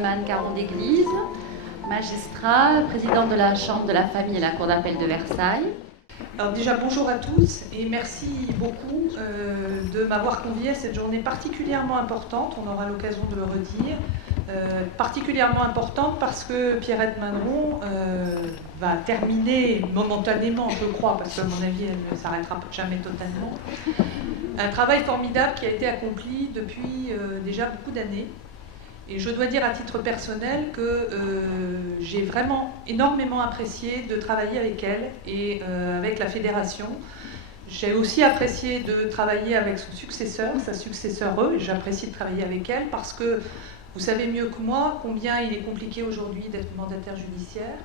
Salman Caron d'Église, magistrat, présidente de la Chambre de la Famille et la Cour d'appel de Versailles. Alors déjà, bonjour à tous et merci beaucoup de m'avoir conviée à cette journée particulièrement importante, on aura l'occasion de le redire, particulièrement importante parce que Pierrette Manderon va terminer momentanément, je crois, parce qu'à mon avis, elle ne s'arrêtera jamais totalement, un travail formidable qui a été accompli depuis déjà beaucoup d'années. Et je dois dire à titre personnel que j'ai vraiment énormément apprécié de travailler avec elle et avec la fédération. J'ai aussi apprécié de travailler avec son successeur, sa successeure, et j'apprécie de travailler avec elle parce que vous savez mieux que moi combien il est compliqué aujourd'hui d'être mandataire judiciaire,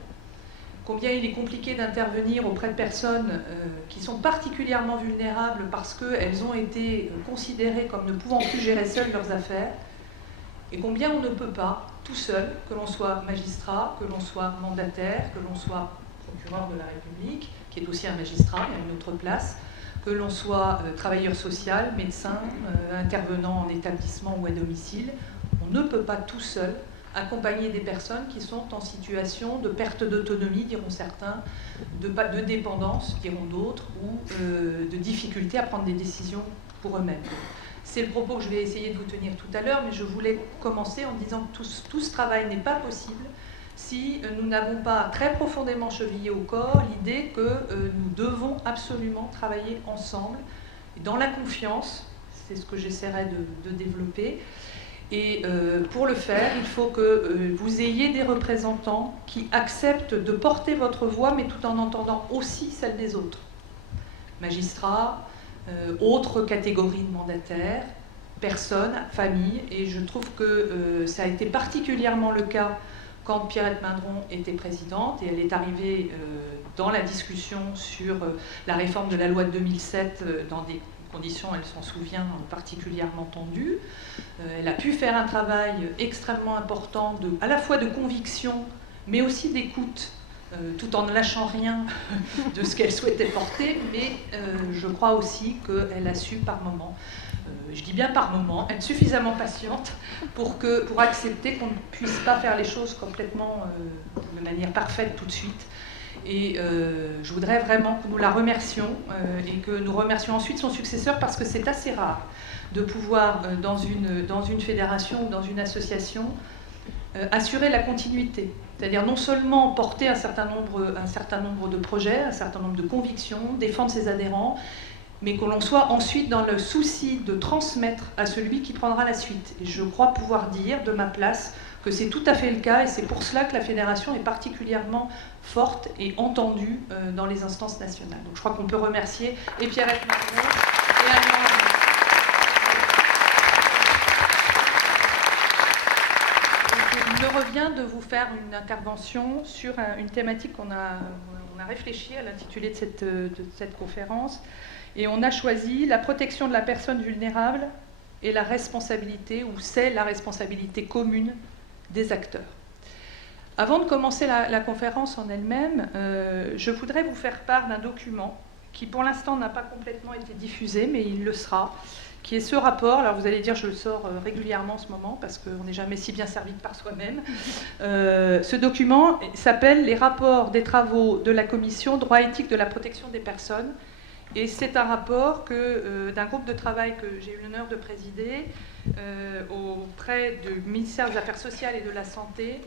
combien il est compliqué d'intervenir auprès de personnes qui sont particulièrement vulnérables parce qu'elles ont été considérées comme ne pouvant plus gérer seules leurs affaires. Et combien on ne peut pas, tout seul, que l'on soit magistrat, que l'on soit mandataire, que l'on soit procureur de la République, qui est aussi un magistrat, il y a une autre place, que l'on soit travailleur social, médecin, intervenant en établissement ou à domicile, on ne peut pas tout seul accompagner des personnes qui sont en situation de perte d'autonomie, diront certains, de dépendance, diront d'autres, ou de difficulté à prendre des décisions pour eux-mêmes. C'est le propos que je vais essayer de vous tenir tout à l'heure, mais je voulais commencer en disant que tout ce travail n'est pas possible si nous n'avons pas très profondément chevillé au corps l'idée que nous devons absolument travailler ensemble, dans la confiance, c'est ce que j'essaierai de développer. Et pour le faire, il faut que vous ayez des représentants qui acceptent de porter votre voix, mais tout en entendant aussi celle des autres. Magistrats, autres catégories de mandataires, personnes, familles, et je trouve que ça a été particulièrement le cas quand Pierrette Manderon était présidente, et elle est arrivée dans la discussion sur la réforme de la loi de 2007 dans des conditions, elle s'en souvient, particulièrement tendues. Elle a pu faire un travail extrêmement important, à la fois de conviction, mais aussi d'écoute, tout en ne lâchant rien de ce qu'elle souhaitait porter, mais je crois aussi qu'elle a su par moments, je dis bien par moments, être suffisamment patiente pour accepter qu'on ne puisse pas faire les choses complètement de manière parfaite tout de suite. Et je voudrais vraiment que nous la remercions et que nous remercions ensuite son successeur parce que c'est assez rare de pouvoir, dans une fédération ou dans une association, assurer la continuité. C'est-à-dire non seulement porter un certain nombre de projets, un certain nombre de convictions, défendre ses adhérents, mais que l'on soit ensuite dans le souci de transmettre à celui qui prendra la suite. Et je crois pouvoir dire de ma place que c'est tout à fait le cas, et c'est pour cela que la fédération est particulièrement forte et entendue dans les instances nationales. Donc je crois qu'on peut remercier et Pierrette Manderon et Anne-Laure. Il me revient de vous faire une intervention sur une thématique qu'on a réfléchi à l'intitulé de cette conférence, et on a choisi la protection de la personne vulnérable et la responsabilité, ou c'est la responsabilité commune des acteurs. Avant de commencer la conférence en elle-même, je voudrais vous faire part d'un document qui pour l'instant n'a pas complètement été diffusé, mais il le sera, qui est ce rapport. Alors vous allez dire, je le sors régulièrement en ce moment, parce qu'on n'est jamais si bien servi que par soi-même. Ce document s'appelle « Les rapports des travaux de la Commission droit éthique de la protection des personnes ». Et c'est un rapport d'un groupe de travail que j'ai eu l'honneur de présider auprès du ministère des Affaires sociales et de la Santé.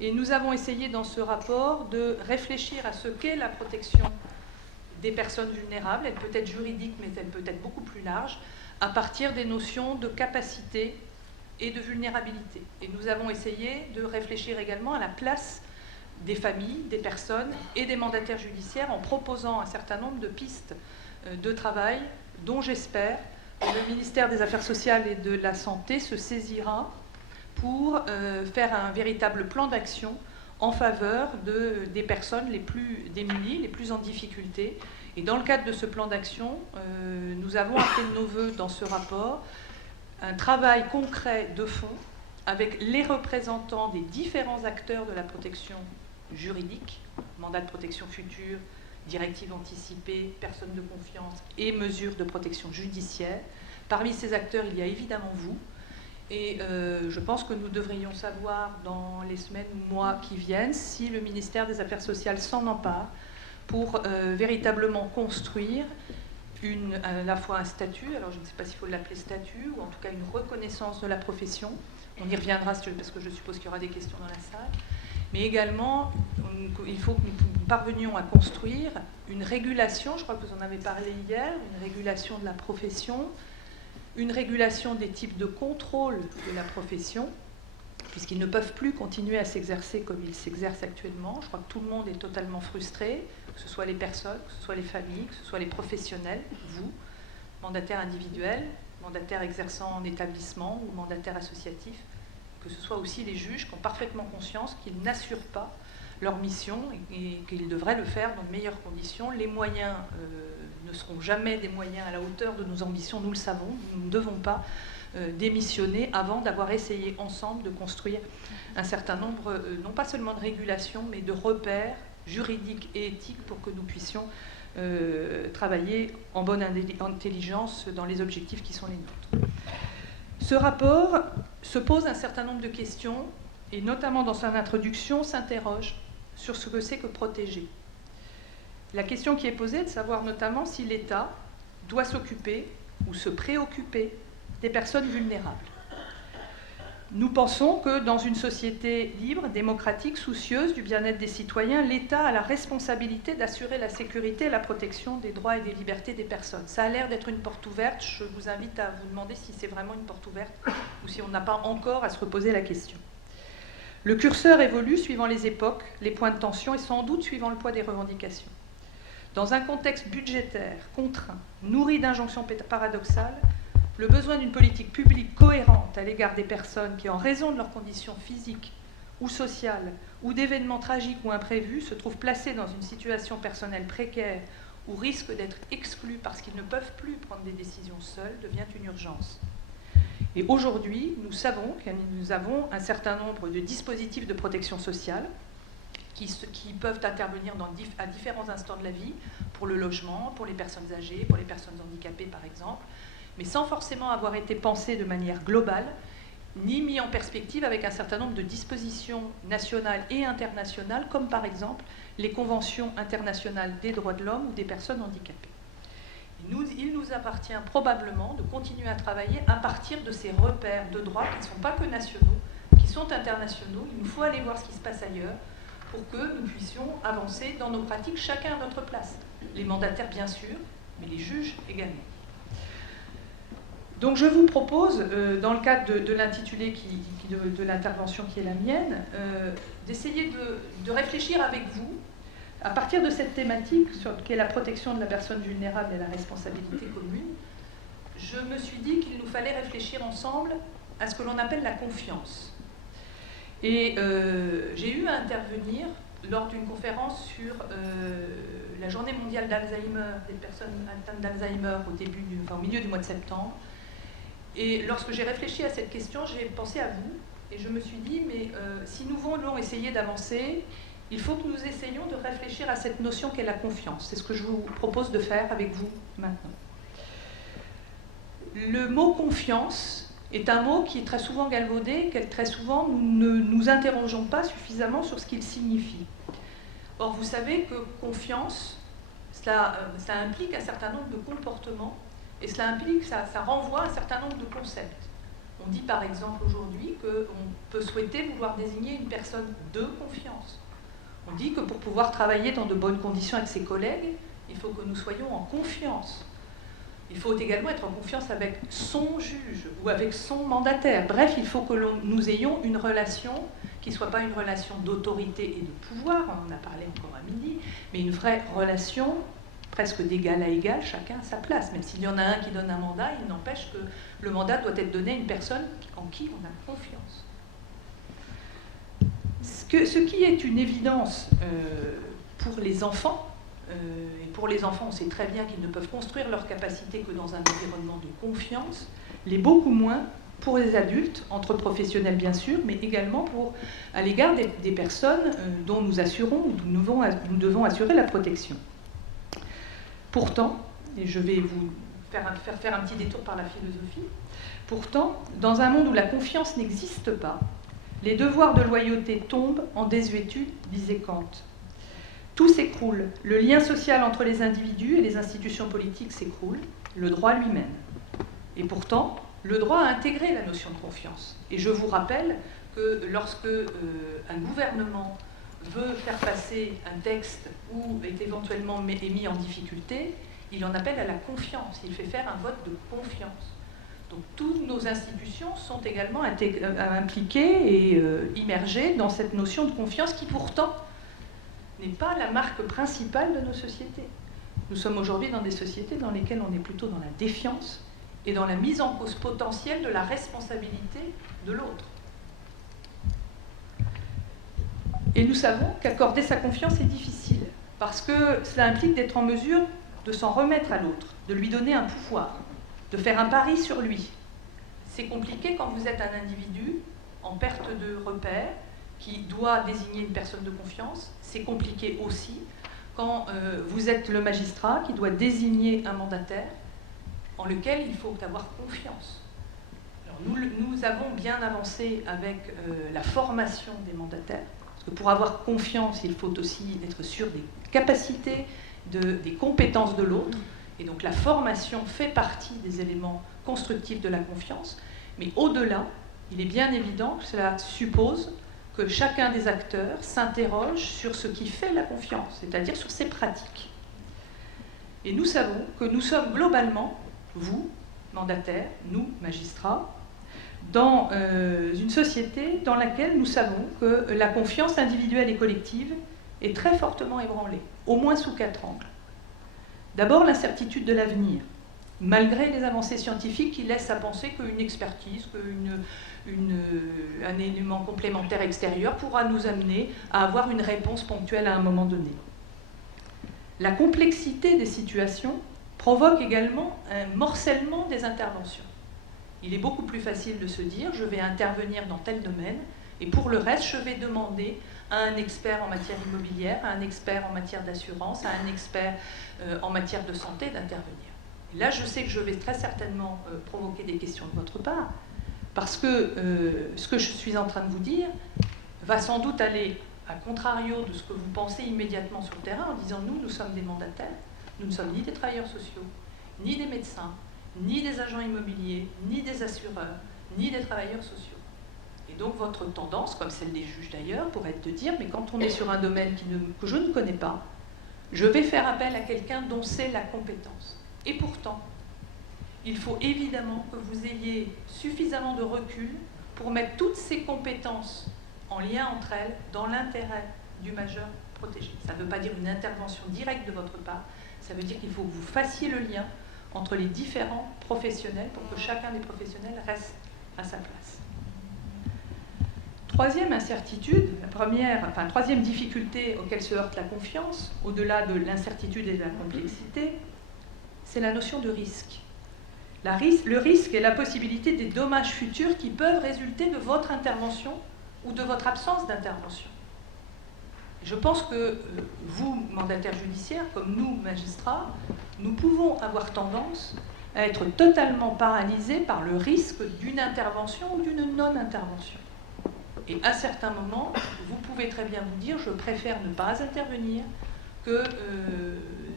Et nous avons essayé dans ce rapport de réfléchir à ce qu'est la protection des personnes vulnérables. Elle peut être juridique, mais elle peut être beaucoup plus large, à partir des notions de capacité et de vulnérabilité. Et nous avons essayé de réfléchir également à la place des familles, des personnes et des mandataires judiciaires en proposant un certain nombre de pistes de travail dont j'espère que le ministère des Affaires sociales et de la Santé se saisira pour faire un véritable plan d'action en faveur des personnes les plus démunies, les plus en difficulté. Et dans le cadre de ce plan d'action, nous avons appelé de nos vœux dans ce rapport un travail concret de fond avec les représentants des différents acteurs de la protection juridique, mandat de protection future, directive anticipée, personnes de confiance et mesures de protection judiciaire. Parmi ces acteurs, il y a évidemment vous. Et je pense que nous devrions savoir dans les semaines ou mois qui viennent si le ministère des Affaires sociales s'en empare pour véritablement construire à la fois un statut, alors je ne sais pas s'il faut l'appeler statut, ou en tout cas une reconnaissance de la profession. On y reviendra parce que je suppose qu'il y aura des questions dans la salle. Mais également, il faut que nous parvenions à construire une régulation, je crois que vous en avez parlé hier, une régulation de la profession, une régulation des types de contrôle de la profession, puisqu'ils ne peuvent plus continuer à s'exercer comme ils s'exercent actuellement. Je crois que tout le monde est totalement frustré, que ce soit les personnes, que ce soit les familles, que ce soit les professionnels, vous, mandataires individuels, mandataires exerçant en établissement ou mandataires associatifs, que ce soit aussi les juges qui ont parfaitement conscience qu'ils n'assurent pas leur mission et qu'ils devraient le faire dans de meilleures conditions. Les moyens ne seront jamais des moyens à la hauteur de nos ambitions, nous le savons. Nous ne devons pas démissionner avant d'avoir essayé ensemble de construire un certain nombre, non pas seulement de régulations, mais de repères juridiques et éthiques pour que nous puissions travailler en bonne intelligence dans les objectifs qui sont les nôtres. Ce rapport se pose un certain nombre de questions et notamment dans son introduction s'interroge sur ce que c'est que protéger. La question qui est posée est de savoir notamment si l'État doit s'occuper ou se préoccuper des personnes vulnérables. Nous pensons que dans une société libre, démocratique, soucieuse du bien-être des citoyens, l'État a la responsabilité d'assurer la sécurité et la protection des droits et des libertés des personnes. Ça a l'air d'être une porte ouverte. Je vous invite à vous demander si c'est vraiment une porte ouverte ou si on n'a pas encore à se reposer la question. Le curseur évolue suivant les époques, les points de tension et sans doute suivant le poids des revendications. Dans un contexte budgétaire, contraint, nourri d'injonctions paradoxales, le besoin d'une politique publique cohérente à l'égard des personnes qui, en raison de leurs conditions physiques ou sociales, ou d'événements tragiques ou imprévus, se trouvent placés dans une situation personnelle précaire ou risquent d'être exclus parce qu'ils ne peuvent plus prendre des décisions seuls, devient une urgence. Et aujourd'hui, nous savons que nous avons un certain nombre de dispositifs de protection sociale qui peuvent intervenir à différents instants de la vie, pour le logement, pour les personnes âgées, pour les personnes handicapées par exemple, mais sans forcément avoir été pensé de manière globale, ni mis en perspective avec un certain nombre de dispositions nationales et internationales, comme par exemple les conventions internationales des droits de l'homme ou des personnes handicapées. Il nous appartient probablement de continuer à travailler à partir de ces repères de droit qui ne sont pas que nationaux, qui sont internationaux. Il nous faut aller voir ce qui se passe ailleurs pour que nous puissions avancer dans nos pratiques, chacun à notre place. Les mandataires, bien sûr, mais les juges également. Donc je vous propose, dans le cadre de l'intitulé de l'intervention qui est la mienne, d'essayer de réfléchir avec vous, à partir de cette thématique, qui est la protection de la personne vulnérable et la responsabilité commune. Je me suis dit qu'il nous fallait réfléchir ensemble à ce que l'on appelle la confiance. Et j'ai eu à intervenir lors d'une conférence sur la journée mondiale d'Alzheimer, des personnes atteintes d'Alzheimer au milieu du mois de septembre. Et lorsque j'ai réfléchi à cette question, j'ai pensé à vous et je me suis dit, mais si nous voulons essayer d'avancer, il faut que nous essayions de réfléchir à cette notion qu'est la confiance. C'est ce que je vous propose de faire avec vous maintenant. Le mot confiance est un mot qui est très souvent galvaudé, très souvent nous ne nous interrogeons pas suffisamment sur ce qu'il signifie. Or, vous savez que confiance, ça implique un certain nombre de comportements et cela implique, ça renvoie à un certain nombre de concepts. On dit par exemple aujourd'hui qu'on peut souhaiter vouloir désigner une personne de confiance. On dit que pour pouvoir travailler dans de bonnes conditions avec ses collègues, il faut que nous soyons en confiance. Il faut également être en confiance avec son juge ou avec son mandataire. Bref, il faut que nous ayons une relation qui ne soit pas une relation d'autorité et de pouvoir, on en a parlé encore à midi, mais une vraie relation presque d'égal à égal, chacun à sa place. Même s'il y en a un qui donne un mandat, il n'empêche que le mandat doit être donné à une personne en qui on a confiance. Ce qui est une évidence pour les enfants, et pour les enfants, on sait très bien qu'ils ne peuvent construire leur capacité que dans un environnement de confiance, l'est beaucoup moins pour les adultes, entre professionnels bien sûr, mais également à l'égard des personnes dont nous assurons, ou nous devons assurer la protection. Pourtant, et je vais vous faire un petit détour par la philosophie. Pourtant, dans un monde où la confiance n'existe pas, les devoirs de loyauté tombent en désuétude, disait Kant. Tout s'écroule, le lien social entre les individus et les institutions politiques s'écroule, le droit lui-même. Et pourtant, le droit a intégré la notion de confiance. Et je vous rappelle que lorsque un gouvernement veut faire passer un texte ou est éventuellement mis en difficulté, il en appelle à la confiance, il fait faire un vote de confiance. Donc toutes nos institutions sont également impliquées et immergées dans cette notion de confiance qui pourtant n'est pas la marque principale de nos sociétés. Nous sommes aujourd'hui dans des sociétés dans lesquelles on est plutôt dans la défiance et dans la mise en cause potentielle de la responsabilité de l'autre. Et nous savons qu'accorder sa confiance est difficile, parce que cela implique d'être en mesure de s'en remettre à l'autre, de lui donner un pouvoir, de faire un pari sur lui. C'est compliqué quand vous êtes un individu en perte de repère, qui doit désigner une personne de confiance. C'est compliqué aussi quand vous êtes le magistrat qui doit désigner un mandataire en lequel il faut avoir confiance. Alors nous avons bien avancé avec la formation des mandataires, parce que pour avoir confiance, il faut aussi être sûr des capacités, des compétences de l'autre, et donc la formation fait partie des éléments constructifs de la confiance, mais au-delà, il est bien évident que cela suppose que chacun des acteurs s'interroge sur ce qui fait la confiance, c'est-à-dire sur ses pratiques. Et nous savons que nous sommes globalement, vous, mandataires, nous, magistrats, dans une société dans laquelle nous savons que la confiance individuelle et collective est très fortement ébranlée, au moins sous 4 angles. D'abord, l'incertitude de l'avenir, malgré les avancées scientifiques qui laissent à penser qu'une expertise, un élément complémentaire extérieur pourra nous amener à avoir une réponse ponctuelle à un moment donné. La complexité des situations provoque également un morcellement des interventions. Il est beaucoup plus facile de se dire « je vais intervenir dans tel domaine » et pour le reste, je vais demander à un expert en matière immobilière, à un expert en matière d'assurance, à un expert en matière de santé d'intervenir. Et là, je sais que je vais très certainement provoquer des questions de votre part, parce que ce que je suis en train de vous dire va sans doute aller à contrario de ce que vous pensez immédiatement sur le terrain en disant « nous sommes des mandataires, nous ne sommes ni des travailleurs sociaux, ni des médecins, ni des agents immobiliers, ni des assureurs, ni des travailleurs sociaux. » Et donc votre tendance, comme celle des juges d'ailleurs, pourrait être de dire « mais quand on est sur un domaine que je ne connais pas, je vais faire appel à quelqu'un dont c'est la compétence. » Et pourtant, il faut évidemment que vous ayez suffisamment de recul pour mettre toutes ces compétences en lien entre elles dans l'intérêt du majeur protégé. Ça ne veut pas dire une intervention directe de votre part, ça veut dire qu'il faut que vous fassiez le lien entre les différents professionnels pour que chacun des professionnels reste à sa place. Troisième incertitude, troisième difficulté auquel se heurte la confiance, au-delà de l'incertitude et de la complexité, c'est la notion de risque. Le risque est la possibilité des dommages futurs qui peuvent résulter de votre intervention ou de votre absence d'intervention. Je pense que vous, mandataires judiciaires, comme nous, magistrats, nous pouvons avoir tendance à être totalement paralysés par le risque d'une intervention ou d'une non-intervention. Et à certains moments, vous pouvez très bien vous dire « je préfère ne pas intervenir que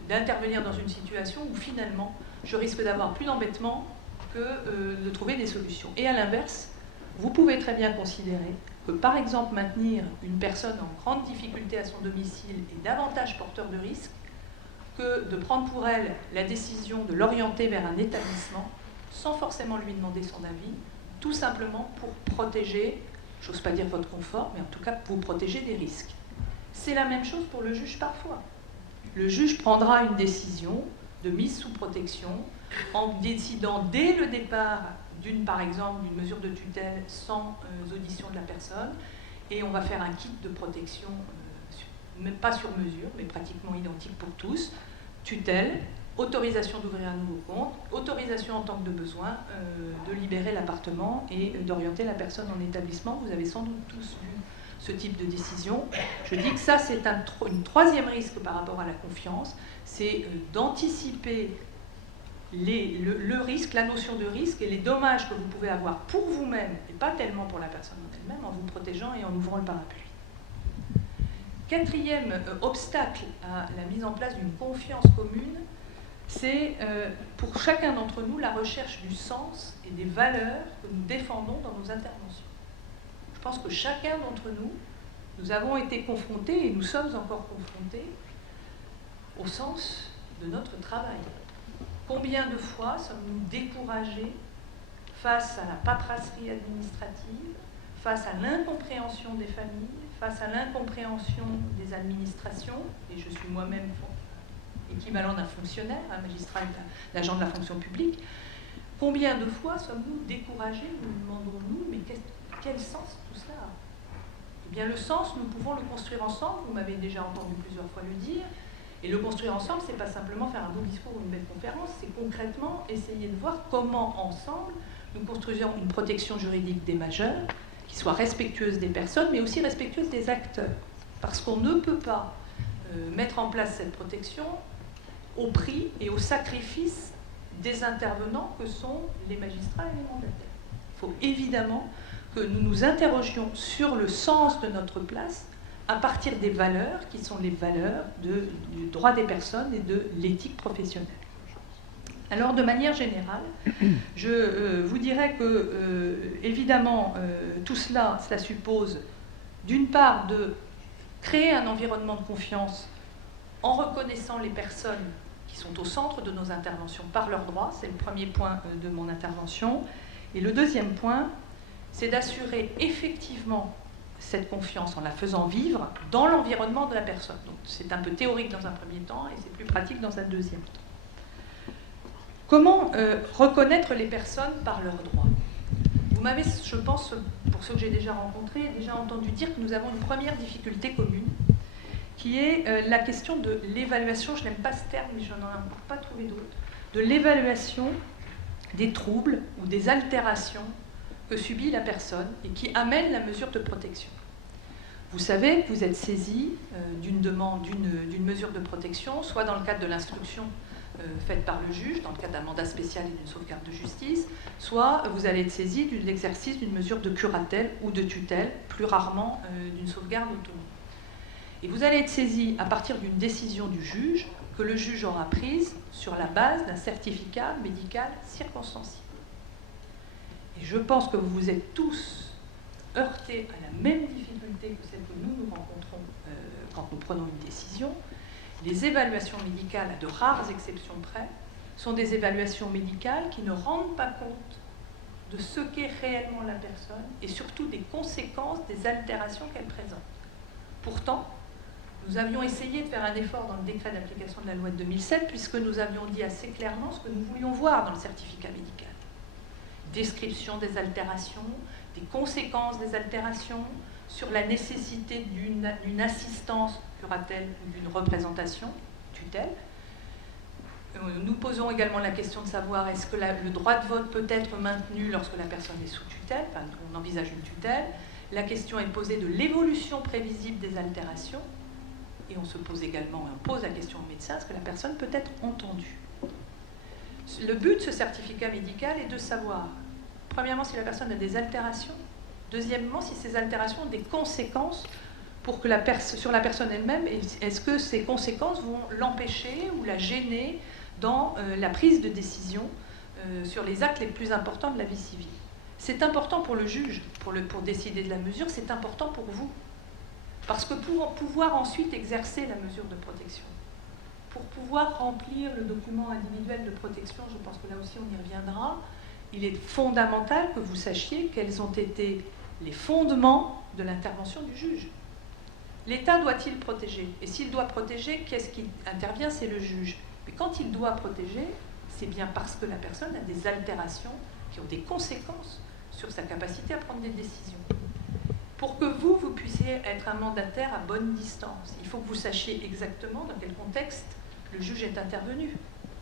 d'intervenir dans une situation où finalement je risque d'avoir plus d'embêtements que de trouver des solutions. » Et à l'inverse, vous pouvez très bien considérer que par exemple maintenir une personne en grande difficulté à son domicile est davantage porteur de risque que de prendre pour elle la décision de l'orienter vers un établissement sans forcément lui demander son avis, tout simplement pour protéger, j'ose pas dire votre confort, mais en tout cas pour vous protéger des risques. C'est la même chose pour le juge parfois. Le juge prendra une décision de mise sous protection en décidant dès le départ par exemple, d'une mesure de tutelle sans audition de la personne, et on va faire un kit de protection, pas sur mesure, mais pratiquement identique pour tous, tutelle, autorisation d'ouvrir un nouveau compte, autorisation en tant que de besoin de libérer l'appartement et d'orienter la personne en établissement. Vous avez sans doute tous vu ce type de décision. Je dis que ça, c'est une troisième risque par rapport à la confiance, c'est d'anticiper le risque, la notion de risque et les dommages que vous pouvez avoir pour vous-même, et pas tellement pour la personne elle-même, en vous protégeant et en ouvrant le parapluie. Quatrième obstacle à la mise en place d'une confiance commune, c'est pour chacun d'entre nous la recherche du sens et des valeurs que nous défendons dans nos interventions. Je pense que chacun d'entre nous, nous avons été confrontés, et nous sommes encore confrontés, au sens de notre travail. Combien de fois sommes-nous découragés face à la paperasserie administrative, face à l'incompréhension des familles, face à l'incompréhension des administrations, et je suis moi-même équivalent d'un fonctionnaire, un magistrat, l'agent de la fonction publique, combien de fois sommes-nous découragés, nous demandons-nous, mais quel sens tout cela a? Eh bien, le sens, nous pouvons le construire ensemble, vous m'avez déjà entendu plusieurs fois le dire, et le construire ensemble, c'est pas simplement faire un beau discours ou une belle conférence, c'est concrètement essayer de voir comment, ensemble, nous construisons une protection juridique des majeurs, qui soit respectueuse des personnes, mais aussi respectueuse des acteurs. Parce qu'on ne peut pas mettre en place cette protection au prix et au sacrifice des intervenants que sont les magistrats et les mandataires. Il faut évidemment que nous nous interrogions sur le sens de notre place à partir des valeurs qui sont les valeurs du droit des personnes et de l'éthique professionnelle. Alors, de manière générale, je vous dirais que, évidemment, tout cela suppose, d'une part, de créer un environnement de confiance en reconnaissant les personnes qui sont au centre de nos interventions par leurs droits. C'est le premier point de mon intervention. Et le deuxième point, c'est d'assurer effectivement cette confiance en la faisant vivre dans l'environnement de la personne. Donc, c'est un peu théorique dans un premier temps et c'est plus pratique dans un deuxième temps. Comment reconnaître les personnes par leurs droits? Vous m'avez, je pense, pour ceux que j'ai déjà rencontrés, déjà entendu dire que nous avons une première difficulté commune, qui est la question de l'évaluation, je n'aime pas ce terme, mais je n'en ai encore pas trouvé d'autre, de l'évaluation des troubles ou des altérations que subit la personne et qui amènent la mesure de protection. Vous savez que vous êtes saisi d'une demande, d'une mesure de protection, soit dans le cadre de l'instruction faite par le juge, dans le cadre d'un mandat spécial et d'une sauvegarde de justice, soit vous allez être saisi de l'exercice d'une mesure de curatelle ou de tutelle, plus rarement d'une sauvegarde autonome. Et vous allez être saisi à partir d'une décision du juge que le juge aura prise sur la base d'un certificat médical circonstancié. Et je pense que vous vous êtes tous heurtés à la même difficulté que celle que nous rencontrons quand nous prenons une décision. Les évaluations médicales, à de rares exceptions près, sont des évaluations médicales qui ne rendent pas compte de ce qu'est réellement la personne et surtout des conséquences des altérations qu'elle présente. Pourtant, nous avions essayé de faire un effort dans le décret d'application de la loi de 2007 puisque nous avions dit assez clairement ce que nous voulions voir dans le certificat médical. Description des altérations, des conséquences des altérations, sur la nécessité d'une assistance curatelle ou d'une représentation, tutelle. Nous posons également la question de savoir est-ce que le droit de vote peut être maintenu lorsque la personne est sous tutelle, enfin, on envisage une tutelle. La question est posée de l'évolution prévisible des altérations et on se pose également, on pose la question au médecin, est-ce que la personne peut être entendue? Le but de ce certificat médical est de savoir, premièrement, si la personne a des altérations, deuxièmement, si ces altérations ont des conséquences pour que sur la personne elle-même, est-ce que ces conséquences vont l'empêcher ou la gêner dans la prise de décision sur les actes les plus importants de la vie civile. C'est important pour le juge, pour décider de la mesure, c'est important pour vous. Parce que pour pouvoir ensuite exercer la mesure de protection, pour pouvoir remplir le document individuel de protection, je pense que là aussi on y reviendra, il est fondamental que vous sachiez quels ont été les fondements de l'intervention du juge. L'État doit-il protéger? Et s'il doit protéger, qu'est-ce qui intervient? C'est le juge. Mais quand il doit protéger, c'est bien parce que la personne a des altérations qui ont des conséquences sur sa capacité à prendre des décisions. Pour que vous puissiez être un mandataire à bonne distance, il faut que vous sachiez exactement dans quel contexte le juge est intervenu.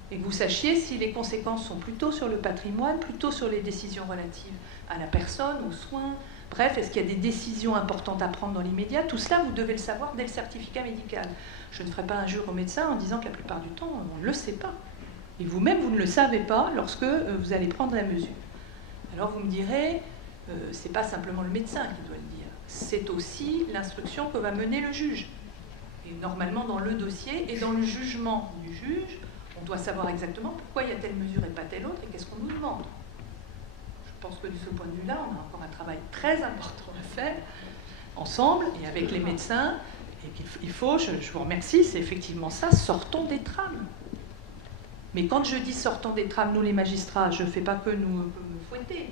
Et que vous sachiez si les conséquences sont plutôt sur le patrimoine, plutôt sur les décisions relatives à la personne, aux soins. Bref, est-ce qu'il y a des décisions importantes à prendre dans l'immédiat? Tout cela, vous devez le savoir dès le certificat médical. Je ne ferai pas injure au médecin en disant que la plupart du temps, on ne le sait pas. Et vous-même, vous ne le savez pas lorsque vous allez prendre la mesure. Alors vous me direz, ce n'est pas simplement le médecin qui doit le dire, c'est aussi l'instruction que va mener le juge. Et normalement, dans le dossier et dans le jugement du juge, on doit savoir exactement pourquoi il y a telle mesure et pas telle autre, et qu'est-ce qu'on nous demande. Je pense que de ce point de vue-là, on a encore un travail très important à faire, ensemble, et avec les médecins. Et il faut, je vous remercie, c'est effectivement ça, sortons des trames. Mais quand je dis sortons des trames, nous les magistrats, je ne fais pas que nous fouetter.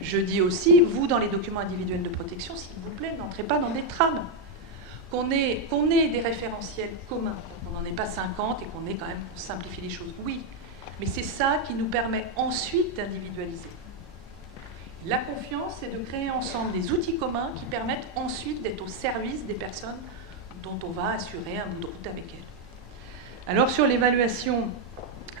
Je dis aussi, vous, dans les documents individuels de protection, s'il vous plaît, n'entrez pas dans des trames. Qu'on ait des référentiels communs, qu'on n'en ait pas 50 et qu'on ait quand même simplifié les choses. Oui, mais c'est ça qui nous permet ensuite d'individualiser. La confiance, c'est de créer ensemble des outils communs qui permettent ensuite d'être au service des personnes dont on va assurer un bout de route avec elles. Alors sur l'évaluation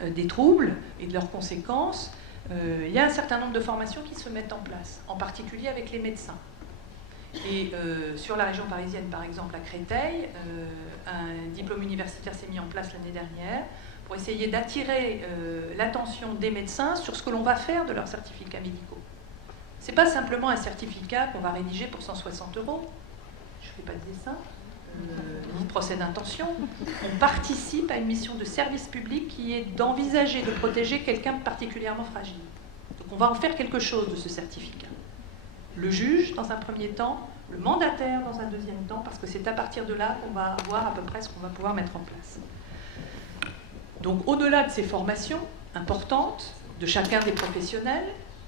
des troubles et de leurs conséquences, il y a un certain nombre de formations qui se mettent en place, en particulier avec les médecins. Et sur la région parisienne, par exemple, à Créteil, un diplôme universitaire s'est mis en place l'année dernière pour essayer d'attirer l'attention des médecins sur ce que l'on va faire de leurs certificats médicaux. Ce n'est pas simplement un certificat qu'on va rédiger pour 160 €. Je ne fais pas de dessin, ni procès d'intention. On participe à une mission de service public qui est d'envisager de protéger quelqu'un de particulièrement fragile. Donc on va en faire quelque chose de ce certificat. Le juge, dans un premier temps, le mandataire, dans un deuxième temps, parce que c'est à partir de là qu'on va voir à peu près ce qu'on va pouvoir mettre en place. Donc, au-delà de ces formations importantes de chacun des professionnels,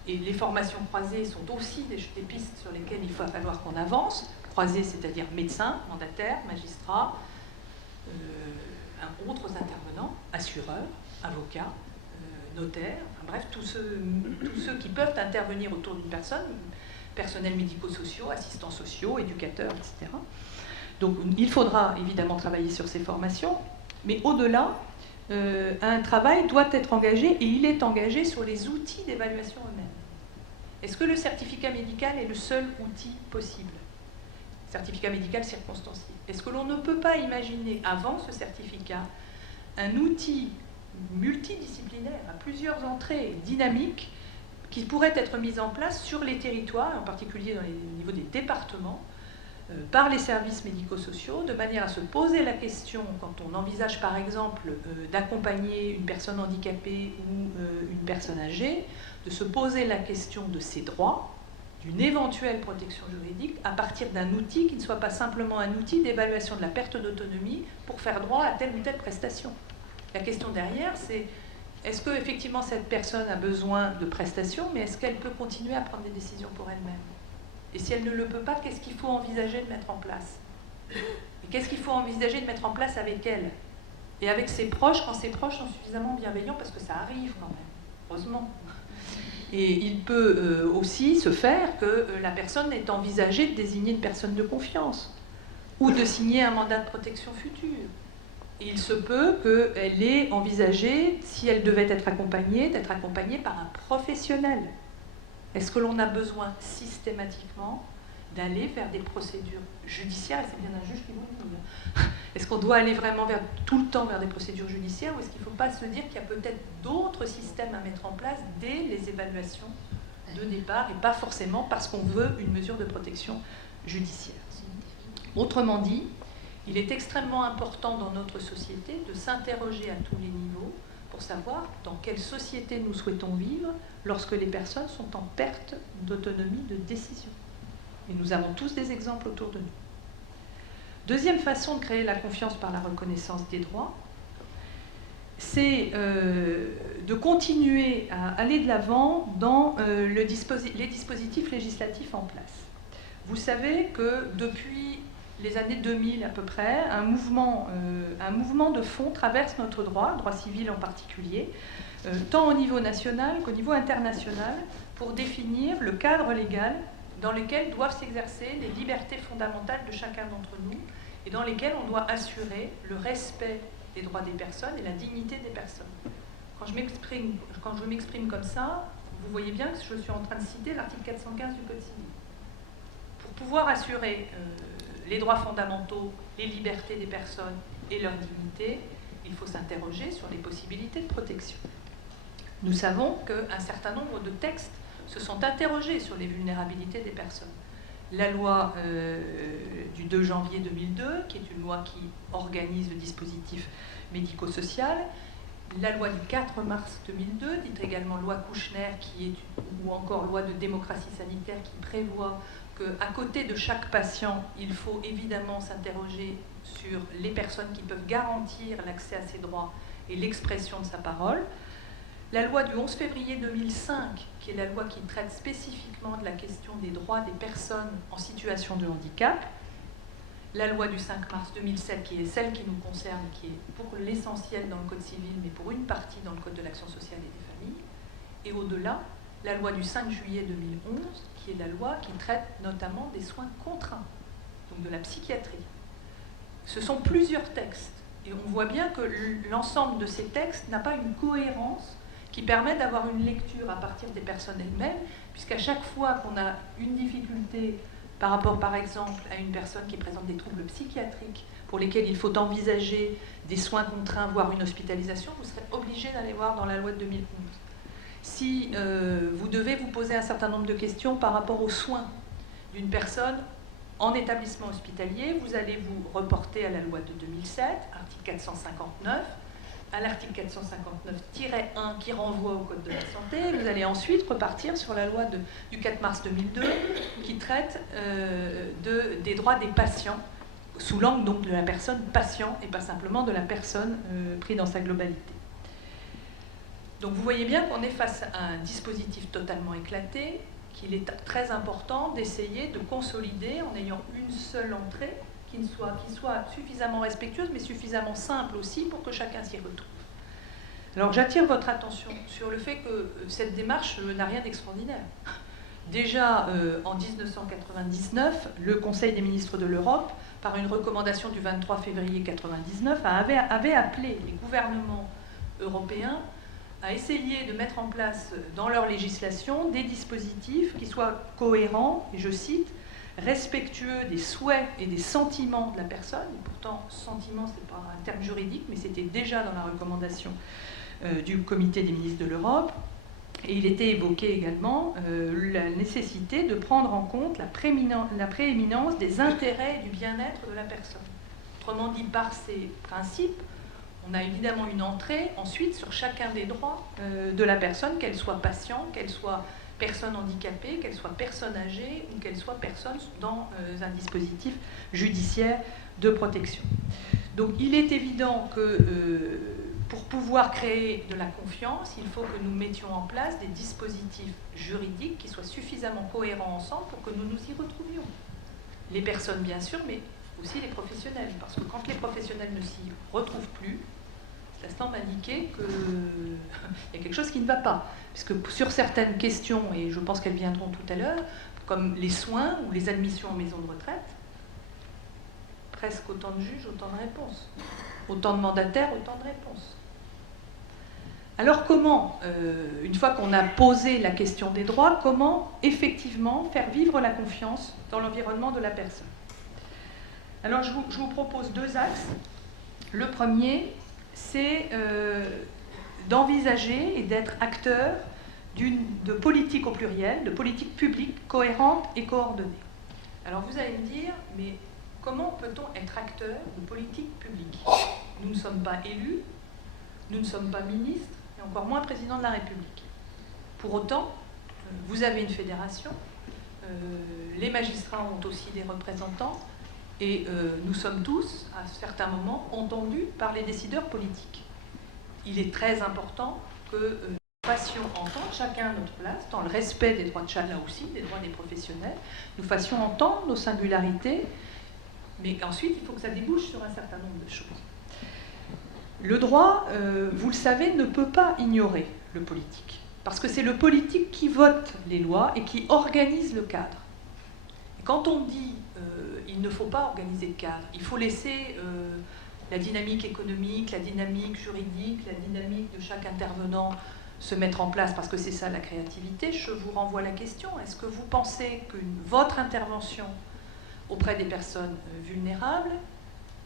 et les formations croisées sont aussi des pistes sur lesquelles il va falloir qu'on avance, croisées, c'est-à-dire médecins, mandataires, magistrats, autres intervenants, assureurs, avocats, notaires, enfin, bref, tous ceux qui peuvent intervenir autour d'une personne, personnels médico-sociaux, assistants sociaux, éducateurs, etc. Donc il faudra évidemment travailler sur ces formations, mais au-delà, un travail doit être engagé, et il est engagé sur les outils d'évaluation eux-mêmes. Est-ce que le certificat médical est le seul outil possible? Certificat médical circonstancié. Est-ce que l'on ne peut pas imaginer, avant ce certificat, un outil multidisciplinaire, à plusieurs entrées, dynamique, qui pourrait être mis en place sur les territoires, en particulier dans les niveaux des départements, par les services médico-sociaux, de manière à se poser la question, quand on envisage par exemple d'accompagner une personne handicapée ou une personne âgée, de se poser la question de ses droits, d'une éventuelle protection juridique, à partir d'un outil qui ne soit pas simplement un outil d'évaluation de la perte d'autonomie pour faire droit à telle ou telle prestation. La question derrière, c'est: est-ce qu'effectivement cette personne a besoin de prestations, mais est-ce qu'elle peut continuer à prendre des décisions pour elle-même? Et si elle ne le peut pas, qu'est-ce qu'il faut envisager de mettre en place? Et qu'est-ce qu'il faut envisager de mettre en place avec elle? Et avec ses proches, quand ses proches sont suffisamment bienveillants, parce que ça arrive quand même, heureusement. Et il peut aussi se faire que la personne ait envisagé de désigner une personne de confiance, ou de signer un mandat de protection future. Et il se peut qu'elle ait envisagé, si elle devait être accompagnée, d'être accompagnée par un professionnel. Est-ce que l'on a besoin systématiquement d'aller vers des procédures judiciaires? Et c'est bien un juge qui vous le dit. Est-ce qu'on doit aller vraiment tout le temps vers des procédures judiciaires, ou est-ce qu'il ne faut pas se dire qu'il y a peut-être d'autres systèmes à mettre en place dès les évaluations de départ, et pas forcément parce qu'on veut une mesure de protection judiciaire? Autrement dit, il est extrêmement important dans notre société de s'interroger à tous les niveaux pour savoir dans quelle société nous souhaitons vivre lorsque les personnes sont en perte d'autonomie de décision. Et nous avons tous des exemples autour de nous. Deuxième façon de créer la confiance par la reconnaissance des droits, c'est de continuer à aller de l'avant dans les dispositifs législatifs en place. Vous savez que depuis les années 2000 à peu près, un mouvement de fond traverse notre droit civil en particulier, tant au niveau national qu'au niveau international, pour définir le cadre légal dans lequel doivent s'exercer les libertés fondamentales de chacun d'entre nous, et dans lesquelles on doit assurer le respect des droits des personnes et la dignité des personnes. Quand je m'exprime comme ça, vous voyez bien que je suis en train de citer l'article 415 du Code civil. Pour pouvoir assurer les droits fondamentaux, les libertés des personnes et leur dignité, il faut s'interroger sur les possibilités de protection. Nous savons qu'un certain nombre de textes se sont interrogés sur les vulnérabilités des personnes. La loi du 2 janvier 2002, qui est une loi qui organise le dispositif médico-social, la loi du 4 mars 2002, dite également loi Kouchner, ou encore loi de démocratie sanitaire, qui prévoit qu'à côté de chaque patient, il faut évidemment s'interroger sur les personnes qui peuvent garantir l'accès à ses droits et l'expression de sa parole. La loi du 11 février 2005, qui est la loi qui traite spécifiquement de la question des droits des personnes en situation de handicap. La loi du 5 mars 2007, qui est celle qui nous concerne, qui est pour l'essentiel dans le Code civil, mais pour une partie dans le Code de l'action sociale et des familles. Et au-delà, la loi du 5 juillet 2011, qui est la loi qui traite notamment des soins contraints, donc de la psychiatrie. Ce sont plusieurs textes. Et on voit bien que l'ensemble de ces textes n'a pas une cohérence qui permet d'avoir une lecture à partir des personnes elles-mêmes, puisqu'à chaque fois qu'on a une difficulté par rapport, par exemple, à une personne qui présente des troubles psychiatriques pour lesquels il faut envisager des soins contraints, voire une hospitalisation, vous serez obligé d'aller voir dans la loi de 2011. Si vous devez vous poser un certain nombre de questions par rapport aux soins d'une personne en établissement hospitalier, vous allez vous reporter à la loi de 2007, article 459, à l'article 459-1 qui renvoie au Code de la santé. Vous allez ensuite repartir sur la loi du 4 mars 2002 qui traite des droits des patients, sous l'angle donc de la personne patient et pas simplement de la personne prise dans sa globalité. Donc vous voyez bien qu'on est face à un dispositif totalement éclaté, qu'il est très important d'essayer de consolider en ayant une seule entrée qui soit suffisamment respectueuse, mais suffisamment simple aussi pour que chacun s'y retrouve. Alors j'attire votre attention sur le fait que cette démarche n'a rien d'extraordinaire. Déjà en 1999, le Conseil des ministres de l'Europe, par une recommandation du 23 février 1999, avait appelé les gouvernements européens à essayer de mettre en place dans leur législation des dispositifs qui soient cohérents, et je cite, respectueux des souhaits et des sentiments de la personne. Et pourtant, sentiment, ce n'est pas un terme juridique, mais c'était déjà dans la recommandation du Comité des ministres de l'Europe. Et il était évoqué également la nécessité de prendre en compte la prééminence des intérêts et du bien-être de la personne. Autrement dit, par ces principes, on a évidemment une entrée ensuite sur chacun des droits de la personne, qu'elle soit patient, qu'elle soit personne handicapée, qu'elle soit personne âgée ou qu'elle soit personne dans un dispositif judiciaire de protection. Donc il est évident que pour pouvoir créer de la confiance, il faut que nous mettions en place des dispositifs juridiques qui soient suffisamment cohérents ensemble pour que nous nous y retrouvions. Les personnes bien sûr, mais aussi les professionnels, parce que quand les professionnels ne s'y retrouvent plus, ça semble indiquer qu'il y a quelque chose qui ne va pas. Puisque sur certaines questions, et je pense qu'elles viendront tout à l'heure, comme les soins ou les admissions en maison de retraite, presque autant de juges, autant de réponses. Autant de mandataires, autant de réponses. Alors comment, une fois qu'on a posé la question des droits, comment effectivement faire vivre la confiance dans l'environnement de la personne? Alors je vous propose deux axes. Le premier, c'est d'envisager et d'être acteur de politique au pluriel, de politique publique cohérente et coordonnée. Alors vous allez me dire, mais comment peut-on être acteur de politique publique? Nous ne sommes pas élus, nous ne sommes pas ministres, et encore moins président de la République. Pour autant, vous avez une fédération, les magistrats ont aussi des représentants, et nous sommes tous, à certains moments, entendus par les décideurs politiques. Il est très important que nous fassions entendre, chacun à notre place, dans le respect des droits de chacun, là aussi, des droits des professionnels, nous fassions entendre nos singularités, mais ensuite, il faut que ça débouche sur un certain nombre de choses. Le droit, vous le savez, ne peut pas ignorer le politique, parce que c'est le politique qui vote les lois et qui organise le cadre. Et quand on dit il ne faut pas organiser de cadre, il faut laisser la dynamique économique, la dynamique juridique, la dynamique de chaque intervenant se mettre en place, parce que c'est ça la créativité, je vous renvoie la question. Est-ce que vous pensez que votre intervention auprès des personnes vulnérables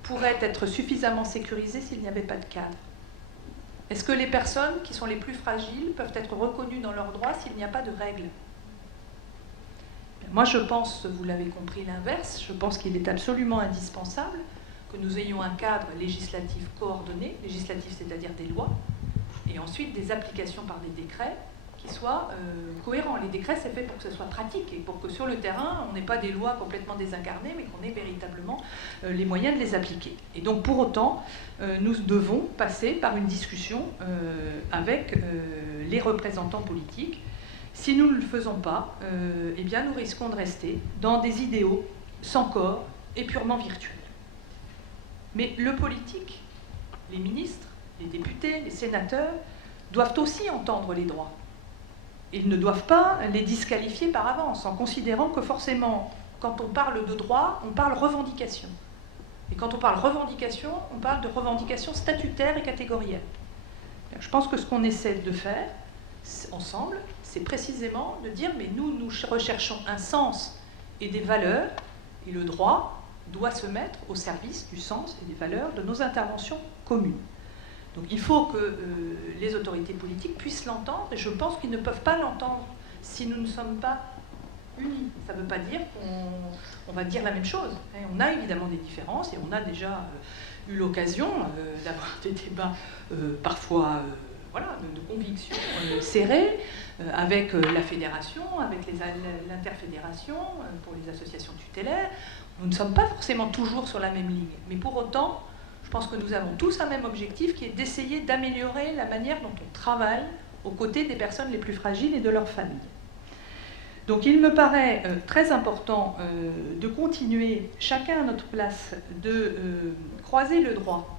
pourrait être suffisamment sécurisée s'il n'y avait pas de cadre? Est-ce que les personnes qui sont les plus fragiles peuvent être reconnues dans leurs droits s'il n'y a pas de règles? Moi, je pense, vous l'avez compris, l'inverse. Je pense qu'il est absolument indispensable que nous ayons un cadre législatif coordonné, législatif c'est-à-dire des lois, et ensuite des applications par des décrets qui soient cohérents. Les décrets, c'est fait pour que ce soit pratique et pour que sur le terrain, on n'ait pas des lois complètement désincarnées, mais qu'on ait véritablement les moyens de les appliquer. Et donc, pour autant, nous devons passer par une discussion avec les représentants politiques. Si nous ne le faisons pas, eh bien, nous risquons de rester dans des idéaux sans corps et purement virtuels. Mais le politique, les ministres, les députés, les sénateurs, doivent aussi entendre les droits. Ils ne doivent pas les disqualifier par avance, en considérant que forcément, quand on parle de droit, on parle revendication. Et quand on parle revendication, on parle de revendication statutaire et catégorielle. Je pense que ce qu'on essaie de faire, ensemble, c'est précisément de dire, mais nous recherchons un sens et des valeurs, et le droit doit se mettre au service du sens et des valeurs de nos interventions communes. Donc il faut que les autorités politiques puissent l'entendre, et je pense qu'ils ne peuvent pas l'entendre si nous ne sommes pas unis. Ça ne veut pas dire qu'on va dire la même chose. On a évidemment des différences, et on a déjà eu l'occasion d'avoir des débats parfois voilà, de convictions serrées avec la fédération, avec l'interfédération pour les associations tutélaires. Nous ne sommes pas forcément toujours sur la même ligne, mais pour autant, je pense que nous avons tous un même objectif qui est d'essayer d'améliorer la manière dont on travaille aux côtés des personnes les plus fragiles et de leurs familles. Donc il me paraît très important de continuer, chacun à notre place, de croiser le droit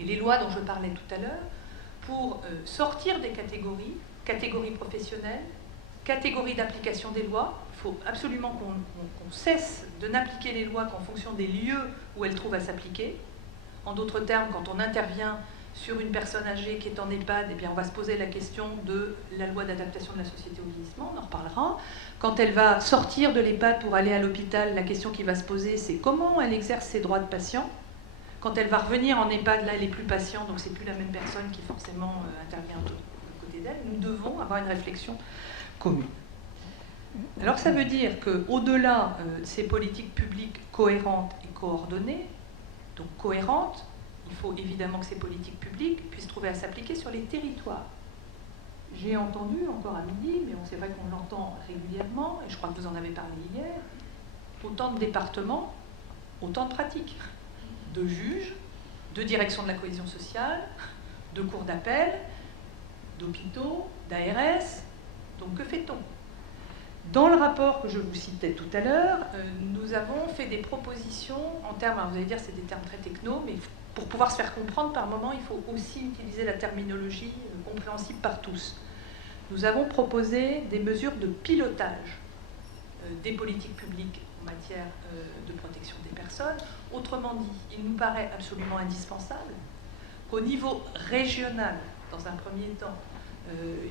et les lois dont je parlais tout à l'heure pour sortir des catégories professionnelles, catégories d'application des lois. Il faut absolument qu'on cesse de n'appliquer les lois qu'en fonction des lieux où elles trouvent à s'appliquer. En d'autres termes, quand on intervient sur une personne âgée qui est en EHPAD, eh bien on va se poser la question de la loi d'adaptation de la société au vieillissement, on en reparlera. Quand elle va sortir de l'EHPAD pour aller à l'hôpital, la question qui va se poser, c'est comment elle exerce ses droits de patient. Quand elle va revenir en EHPAD, là, elle n'est plus patient, donc c'est plus la même personne qui forcément intervient à côté d'elle. Nous devons avoir une réflexion commune. Alors ça veut dire qu'au-delà de ces politiques publiques cohérentes et coordonnées, donc cohérentes, il faut évidemment que ces politiques publiques puissent trouver à s'appliquer sur les territoires. J'ai entendu, encore à midi, mais c'est vrai qu'on l'entend régulièrement, et je crois que vous en avez parlé hier, autant de départements, autant de pratiques, de juges, de direction de la cohésion sociale, de cours d'appel, d'hôpitaux, d'ARS. Donc que fait-on? Dans le rapport que je vous citais tout à l'heure, nous avons fait des propositions en termes, alors vous allez dire c'est des termes très techno, mais pour pouvoir se faire comprendre par moment, il faut aussi utiliser la terminologie compréhensible par tous. Nous avons proposé des mesures de pilotage des politiques publiques en matière de protection des personnes. Autrement dit, il nous paraît absolument indispensable qu'au niveau régional, dans un premier temps,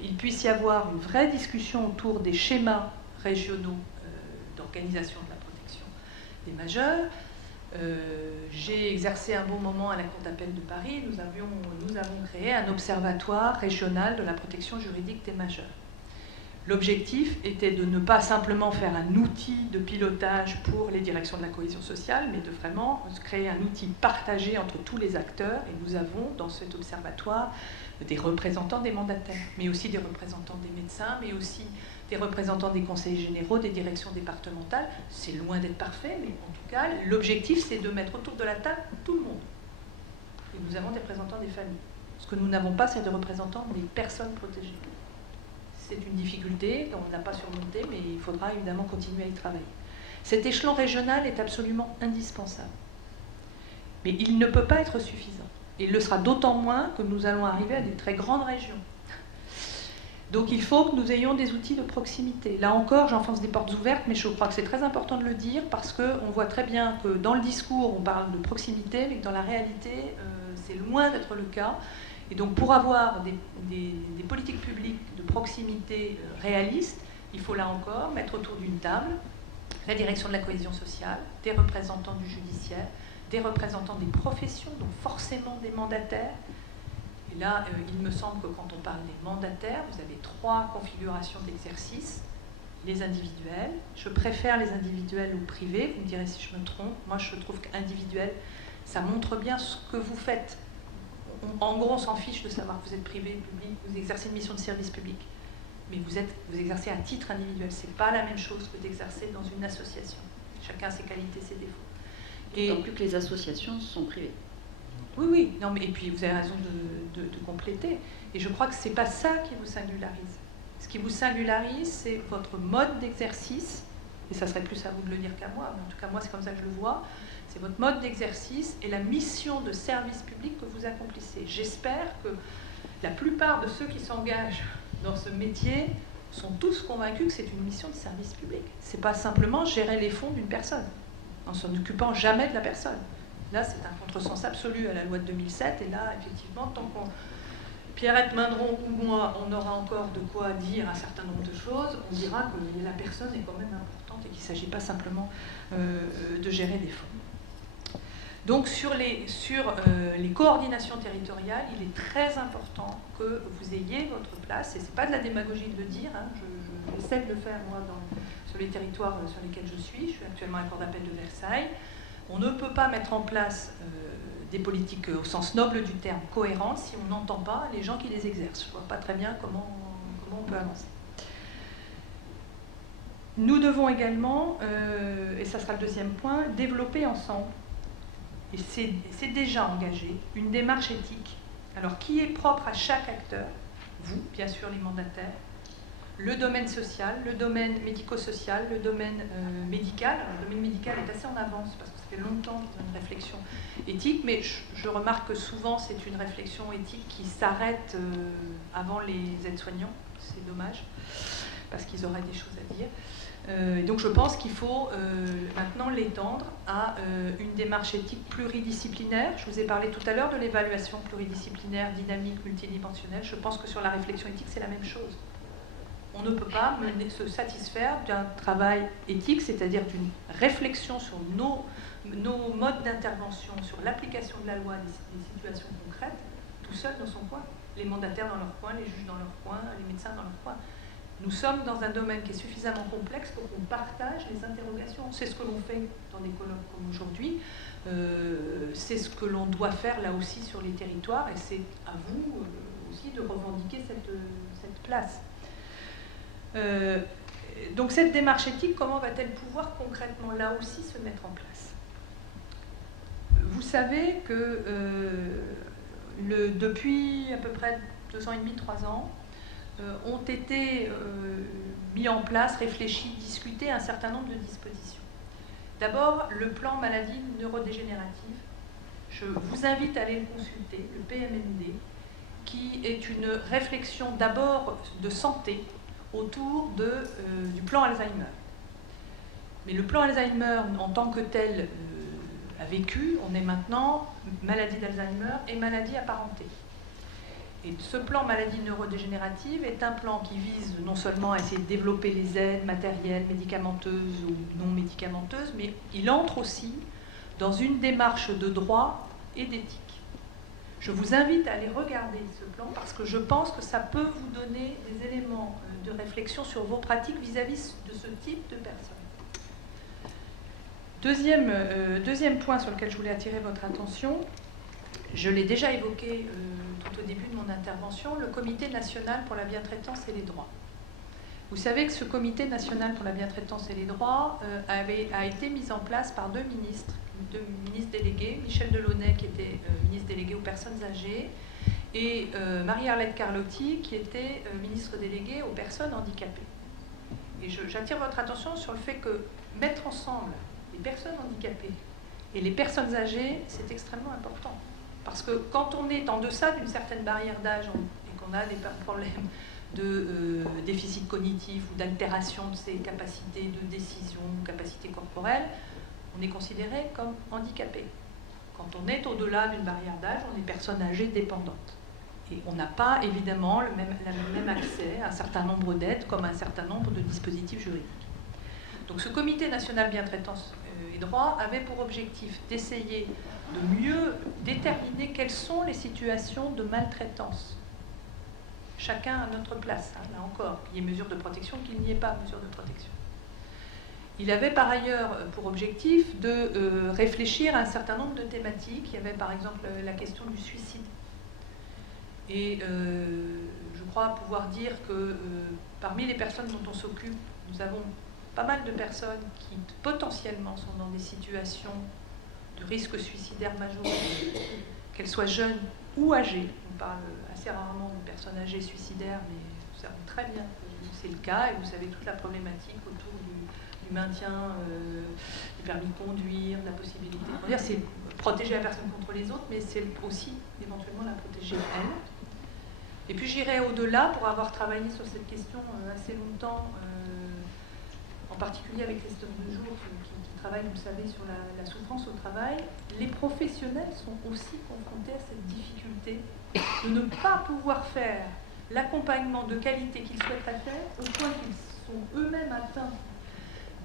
il puisse y avoir une vraie discussion autour des schémas régionaux d'organisation de la protection des majeurs. J'ai exercé un bon moment à la Cour d'appel de Paris. Nous avons créé un observatoire régional de la protection juridique des majeurs. L'objectif était de ne pas simplement faire un outil de pilotage pour les directions de la cohésion sociale, mais de vraiment créer un outil partagé entre tous les acteurs. Et nous avons dans cet observatoire des représentants des mandataires, mais aussi des représentants des médecins, mais aussi des représentants des conseils généraux, des directions départementales. C'est loin d'être parfait, mais en tout cas, l'objectif, c'est de mettre autour de la table tout le monde. Et nous avons des représentants des familles. Ce que nous n'avons pas, c'est des représentants des personnes protégées. C'est une difficulté qu'on n'a pas surmontée, mais il faudra évidemment continuer à y travailler. Cet échelon régional est absolument indispensable. Mais il ne peut pas être suffisant. Il le sera d'autant moins que nous allons arriver à des très grandes régions. Donc il faut que nous ayons des outils de proximité. Là encore, j'enfonce des portes ouvertes, mais je crois que c'est très important de le dire parce qu'on voit très bien que dans le discours, on parle de proximité, mais que dans la réalité, c'est loin d'être le cas. Et donc pour avoir des politiques publiques de proximité réalistes, il faut là encore mettre autour d'une table la direction de la cohésion sociale, des représentants du judiciaire, des représentants des professions, donc forcément des mandataires. Et là, il me semble que quand on parle des mandataires, vous avez 3 configurations d'exercice. Les individuels, je préfère les individuels au privé, vous me direz si je me trompe. Moi, je trouve qu'individuel, ça montre bien ce que vous faites. En gros, on s'en fiche de savoir que vous êtes privé, public, vous exercez une mission de service public. Mais vous exercez à titre individuel. Ce n'est pas la même chose que d'exercer dans une association. Chacun a ses qualités, ses défauts. Et d'autant plus que les associations sont privées. Oui, oui. Non, mais, et puis, vous avez raison de compléter. Et je crois que ce n'est pas ça qui vous singularise. Ce qui vous singularise, c'est votre mode d'exercice, et ça serait plus à vous de le dire qu'à moi, mais en tout cas, moi, c'est comme ça que je le vois, c'est votre mode d'exercice et la mission de service public que vous accomplissez. J'espère que la plupart de ceux qui s'engagent dans ce métier sont tous convaincus que c'est une mission de service public. Ce n'est pas simplement gérer les fonds d'une personne, en s'en occupant jamais de la personne. Là, c'est un contresens absolu à la loi de 2007, et là, effectivement, tant qu'on... Pierrette Mindron ou moi, on aura encore de quoi dire un certain nombre de choses, on dira que la personne est quand même importante et qu'il ne s'agit pas simplement de gérer des fonds. Donc sur les coordinations territoriales, il est très important que vous ayez votre place, et ce n'est pas de la démagogie de le dire, hein, j'essaie de le faire moi sur les territoires sur lesquels je suis actuellement à la Cour d'appel de Versailles. On ne peut pas mettre en place des politiques au sens noble du terme cohérentes si on n'entend pas les gens qui les exercent. Je ne vois pas très bien comment on peut avancer. Nous devons également, et ça sera le deuxième point, développer ensemble, et c'est déjà engagé, une démarche éthique. Alors qui est propre à chaque acteur? Vous, bien sûr, les mandataires, le domaine social, le domaine médico-social, le domaine médical. Alors, le domaine médical est assez en avance parce que ça fait longtemps qu'il y a une réflexion éthique, mais je remarque que souvent c'est une réflexion éthique qui s'arrête avant les aides-soignants. C'est dommage, parce qu'ils auraient des choses à dire. Et donc je pense qu'il faut maintenant l'étendre à une démarche éthique pluridisciplinaire. Je vous ai parlé tout à l'heure de l'évaluation pluridisciplinaire, dynamique, multidimensionnelle. Je pense que sur la réflexion éthique, c'est la même chose. On ne peut pas se satisfaire d'un travail éthique, c'est-à-dire d'une réflexion sur nos modes d'intervention, sur l'application de la loi des situations concrètes, tout seul dans son coin. Les mandataires dans leur coin, les juges dans leur coin, les médecins dans leur coin. Nous sommes dans un domaine qui est suffisamment complexe pour qu'on partage les interrogations. C'est ce que l'on fait dans des colloques comme aujourd'hui. C'est ce que l'on doit faire là aussi sur les territoires, et c'est à vous aussi de revendiquer cette place. Donc cette démarche éthique, comment va-t-elle pouvoir concrètement là aussi se mettre en place? Vous savez que depuis à peu près 2 ans et demi, 3 ans, ont été mis en place, réfléchis, discutés un certain nombre de dispositions. D'abord, le plan maladie neurodégénérative. Je vous invite à aller le consulter, le PMND, qui est une réflexion d'abord de santé autour du plan Alzheimer. Mais le plan Alzheimer, en tant que tel, a vécu. On est maintenant maladie d'Alzheimer et maladie apparentée. Et ce plan maladie neurodégénérative est un plan qui vise non seulement à essayer de développer les aides matérielles, médicamenteuses ou non médicamenteuses, mais il entre aussi dans une démarche de droit et d'éthique. Je vous invite à aller regarder ce plan parce que je pense que ça peut vous donner des éléments de réflexion sur vos pratiques vis-à-vis de ce type de personnes. Deuxième point sur lequel je voulais attirer votre attention, je l'ai déjà évoqué tout au début de mon intervention, le Comité national pour la bientraitance et les droits. Vous savez que ce Comité national pour la bientraitance et les droits a été mis en place par deux ministres délégués, Michel Delaunay qui était ministre délégué aux personnes âgées et Marie-Arlette Carlotti qui était ministre déléguée aux personnes handicapées. Et j'attire votre attention sur le fait que mettre ensemble les personnes handicapées et les personnes âgées, c'est extrêmement important. Parce que quand on est en deçà d'une certaine barrière d'âge et qu'on a des problèmes de déficit cognitif ou d'altération de ses capacités de décision, capacités corporelles, on est considéré comme handicapé. Quand on est au-delà d'une barrière d'âge, on est personne âgée dépendante. Et on n'a pas évidemment le même accès à un certain nombre d'aides comme à un certain nombre de dispositifs juridiques. Donc ce Comité national bientraitance et droits avait pour objectif d'essayer de mieux déterminer quelles sont les situations de maltraitance. Chacun à notre place, hein, là encore, qu'il y ait mesure de protection, qu'il n'y ait pas mesure de protection. Il avait par ailleurs pour objectif de réfléchir à un certain nombre de thématiques. Il y avait par exemple la question du suicide. Et je crois pouvoir dire que parmi les personnes dont on s'occupe, nous avons pas mal de personnes qui potentiellement sont dans des situations de risque suicidaire majeur, qu'elles soient jeunes ou âgées. On parle assez rarement de personnes âgées suicidaires, mais nous savons très bien que c'est le cas, et vous savez toute la problématique autour du maintien du permis de conduire, de la possibilité. On va dire c'est protéger la personne contre les autres, mais c'est aussi éventuellement la protéger elle. Et puis j'irai au-delà pour avoir travaillé sur cette question assez longtemps, en particulier avec les stocks de jour qui travaillent, vous savez, sur la souffrance au travail. Les professionnels sont aussi confrontés à cette difficulté de ne pas pouvoir faire l'accompagnement de qualité qu'ils souhaiteraient faire, au point qu'ils sont eux-mêmes atteints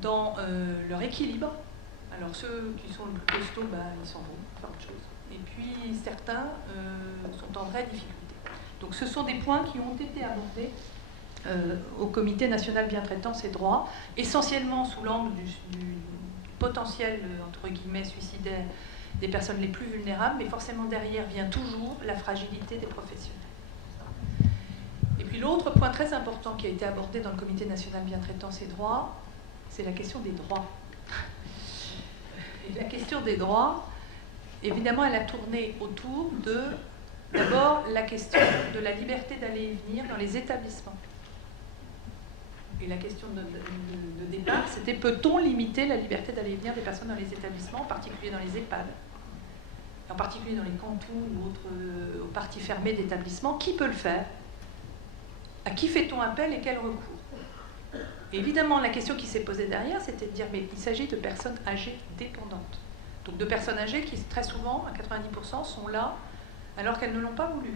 dans leur équilibre. Alors ceux qui sont le plus costauds, ils s'en vont faire autre chose. Et puis certains sont en vraie difficulté. Donc ce sont des points qui ont été abordés au Comité national bientraitance et droits, essentiellement sous l'angle du potentiel, entre guillemets, suicidaire des personnes les plus vulnérables, mais forcément derrière vient toujours la fragilité des professionnels. Et puis l'autre point très important qui a été abordé dans le Comité national bientraitance et droits, c'est la question des droits. Et la question des droits, évidemment, elle a tourné autour de, d'abord, la question de la liberté d'aller et venir dans les établissements. Et la question de départ, c'était peut-on limiter la liberté d'aller et venir des personnes dans les établissements, en particulier dans les EHPAD, en particulier dans les cantons ou autres parties fermées d'établissements. Qui peut le faire? À qui fait-on appel et quel recours? Et évidemment, la question qui s'est posée derrière, c'était de dire, mais il s'agit de personnes âgées dépendantes. Donc de personnes âgées qui, très souvent, à 90%, sont là alors qu'elles ne l'ont pas voulu.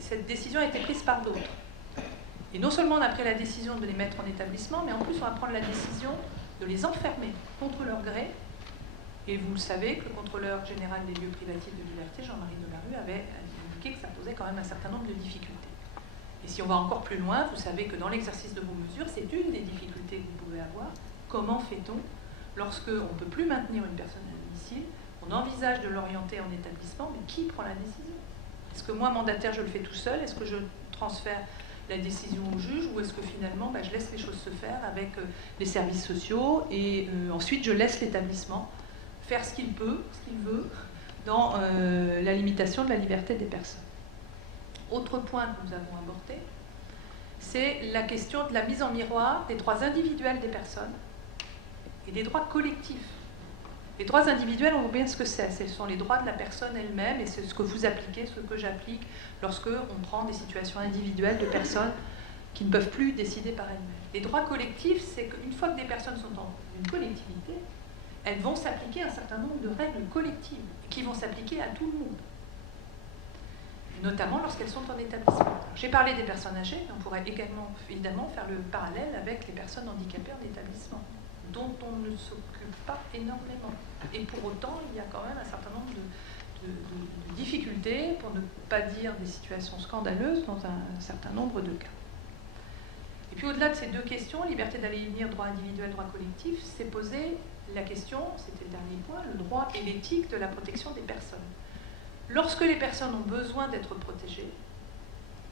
Cette décision a été prise par d'autres. Et non seulement on a pris la décision de les mettre en établissement, mais en plus on va prendre la décision de les enfermer contre leur gré. Et vous le savez que le contrôleur général des lieux privatifs de liberté, Jean-Marie Delarue, avait indiqué que ça posait quand même un certain nombre de difficultés. Et si on va encore plus loin, vous savez que dans l'exercice de vos mesures, c'est une des difficultés que vous pouvez avoir. Comment fait-on lorsqu'on ne peut plus maintenir une personne à domicile? On envisage de l'orienter en établissement, mais qui prend la décision? Est-ce que moi, mandataire, je le fais tout seul? Est-ce que je transfère la décision au juge, ou est-ce que finalement je laisse les choses se faire avec les services sociaux, et ensuite je laisse l'établissement faire ce qu'il peut, ce qu'il veut, dans la limitation de la liberté des personnes. Autre point que nous avons abordé, c'est la question de la mise en miroir des droits individuels des personnes et des droits collectifs. Les droits individuels, on voit bien ce que c'est. Ce sont les droits de la personne elle-même, et c'est ce que vous appliquez, ce que j'applique lorsque on prend des situations individuelles de personnes qui ne peuvent plus décider par elles-mêmes. Les droits collectifs, c'est qu'une fois que des personnes sont dans une collectivité, elles vont s'appliquer un certain nombre de règles collectives qui vont s'appliquer à tout le monde, notamment lorsqu'elles sont en établissement. J'ai parlé des personnes âgées, on pourrait également, évidemment, faire le parallèle avec les personnes handicapées en établissement, dont on ne s'occupe pas énormément. Et pour autant, il y a quand même un certain nombre de difficultés, pour ne pas dire des situations scandaleuses, dans un certain nombre de cas. Et puis au-delà de ces deux questions, liberté d'aller et venir, droit individuel, droit collectif, s'est posé la question, c'était le dernier point, le droit et l'éthique de la protection des personnes. Lorsque les personnes ont besoin d'être protégées,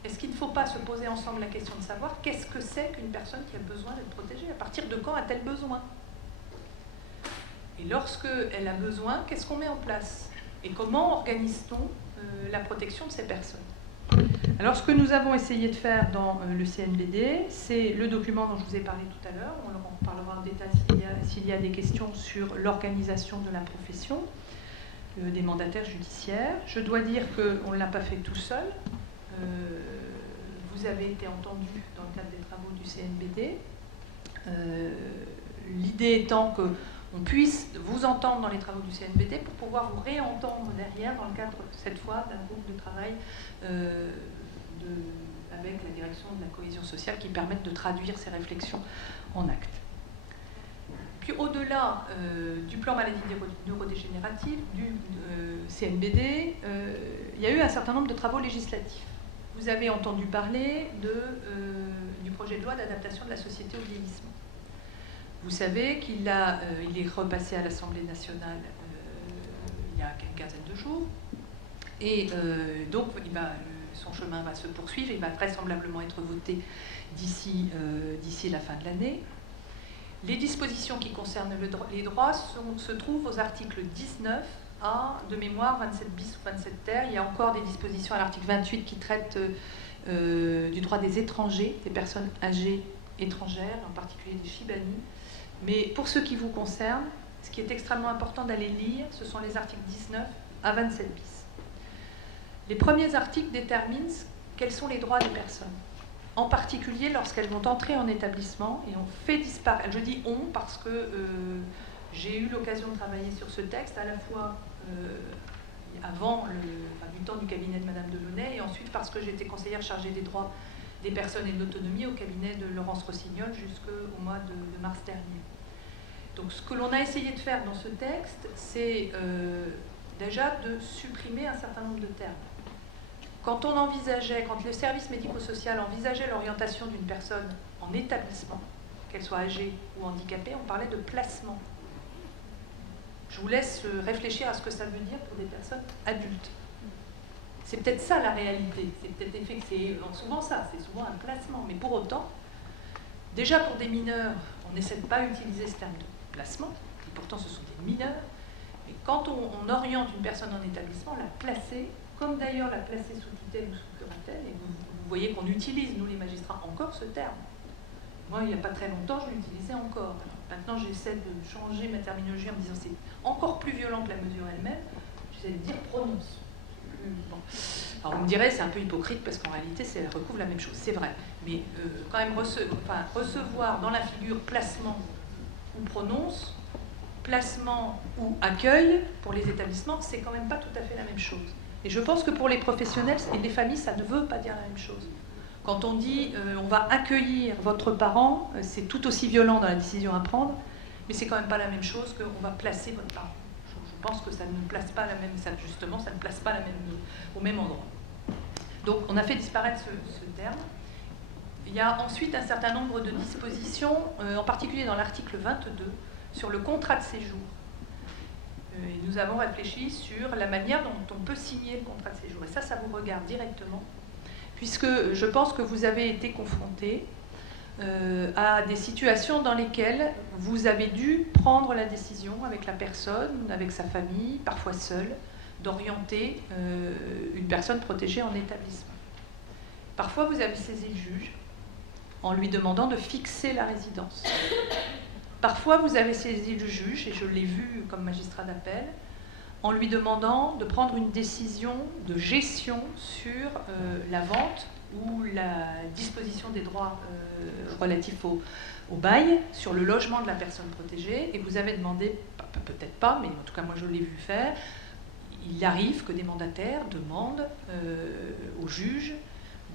est-ce qu'il ne faut pas se poser ensemble la question de savoir qu'est-ce que c'est qu'une personne qui a besoin d'être protégée? À partir de quand a-t-elle besoin? Et lorsqu'elle a besoin, qu'est-ce qu'on met en place? Et comment organise-t-on la protection de ces personnes? Alors, ce que nous avons essayé de faire dans le CNBD, c'est le document dont je vous ai parlé tout à l'heure. On en parlera en détail s'il y a des questions sur l'organisation de la profession des mandataires judiciaires. Je dois dire qu'on ne l'a pas fait tout seul. Vous avez été entendu dans le cadre des travaux du CNBD. L'idée étant qu'on puisse vous entendre dans les travaux du CNBD pour pouvoir vous réentendre derrière dans le cadre, cette fois, d'un groupe de travail avec la direction de la cohésion sociale qui permettent de traduire ces réflexions en actes. Puis au-delà du plan maladie neurodégénérative, du CNBD, il y a eu un certain nombre de travaux législatifs. Vous avez entendu parler du projet de loi d'adaptation de la société au vieillissement. Vous savez qu'il est repassé à l'Assemblée nationale il y a une quinzaine de jours. Et donc, son chemin va se poursuivre, il va vraisemblablement être voté d'ici la fin de l'année. Les dispositions qui concernent les droits se trouvent aux articles 19 à, de mémoire, 27 bis ou 27 ter. Il y a encore des dispositions à l'article 28 qui traitent du droit des étrangers, des personnes âgées étrangères, en particulier des FIBANI. Mais pour ce qui vous concerne, ce qui est extrêmement important d'aller lire, ce sont les articles 19 à 27 bis. Les premiers articles déterminent quels sont les droits des personnes, en particulier lorsqu'elles vont entrer en établissement et on fait disparaître. Je dis on parce que j'ai eu l'occasion de travailler sur ce texte, à la fois avant du temps du cabinet de Madame Delaunay et ensuite parce que j'étais conseillère chargée des droits des personnes et de l'autonomie au cabinet de Laurence Rossignol jusqu'au mois de mars dernier. Donc ce que l'on a essayé de faire dans ce texte, c'est déjà de supprimer un certain nombre de termes. Quand le service médico-social envisageait l'orientation d'une personne en établissement, qu'elle soit âgée ou handicapée, on parlait de placement. Je vous laisse réfléchir à ce que ça veut dire pour des personnes adultes. C'est peut-être ça la réalité. C'est souvent ça, c'est souvent un placement. Mais pour autant, déjà pour des mineurs, on n'essaie de pas utiliser ce terme de placement, et pourtant ce sont des mineurs. Mais quand on oriente une personne en établissement, la placer, comme d'ailleurs la placer sous tutelle ou sous curatelle, et vous voyez qu'on utilise, nous les magistrats, encore ce terme. Moi, il n'y a pas très longtemps, je l'utilisais encore. Alors, maintenant, j'essaie de changer ma terminologie en me disant c'est encore plus violent que la mesure elle-même. J'essaie de dire prononce. Bon. Alors, on me dirait c'est un peu hypocrite parce qu'en réalité, ça recouvre la même chose. C'est vrai. Mais quand même, recevoir dans la figure placement ou prononce, placement ou accueil pour les établissements, c'est quand même pas tout à fait la même chose. Et je pense que pour les professionnels et les familles, ça ne veut pas dire la même chose. Quand on dit on va accueillir votre parent, c'est tout aussi violent dans la décision à prendre, mais c'est quand même pas la même chose qu'on va placer votre parent. Je pense que ça ne place pas la même, ça ne place pas au même endroit. Donc on a fait disparaître ce terme. Il y a ensuite un certain nombre de dispositions, en particulier dans l'article 22, sur le contrat de séjour. Et nous avons réfléchi sur la manière dont on peut signer le contrat de séjour. Et ça vous regarde directement, puisque je pense que vous avez été confrontés à des situations dans lesquelles vous avez dû prendre la décision avec la personne, avec sa famille, parfois seule, d'orienter une personne protégée en établissement. Parfois, vous avez saisi le juge en lui demandant de fixer la résidence. Parfois, vous avez saisi le juge, et je l'ai vu comme magistrat d'appel, en lui demandant de prendre une décision de gestion sur la vente ou la disposition des droits relatifs au bail sur le logement de la personne protégée. Et vous avez demandé, peut-être pas, mais en tout cas moi je l'ai vu faire, il arrive que des mandataires demandent au juge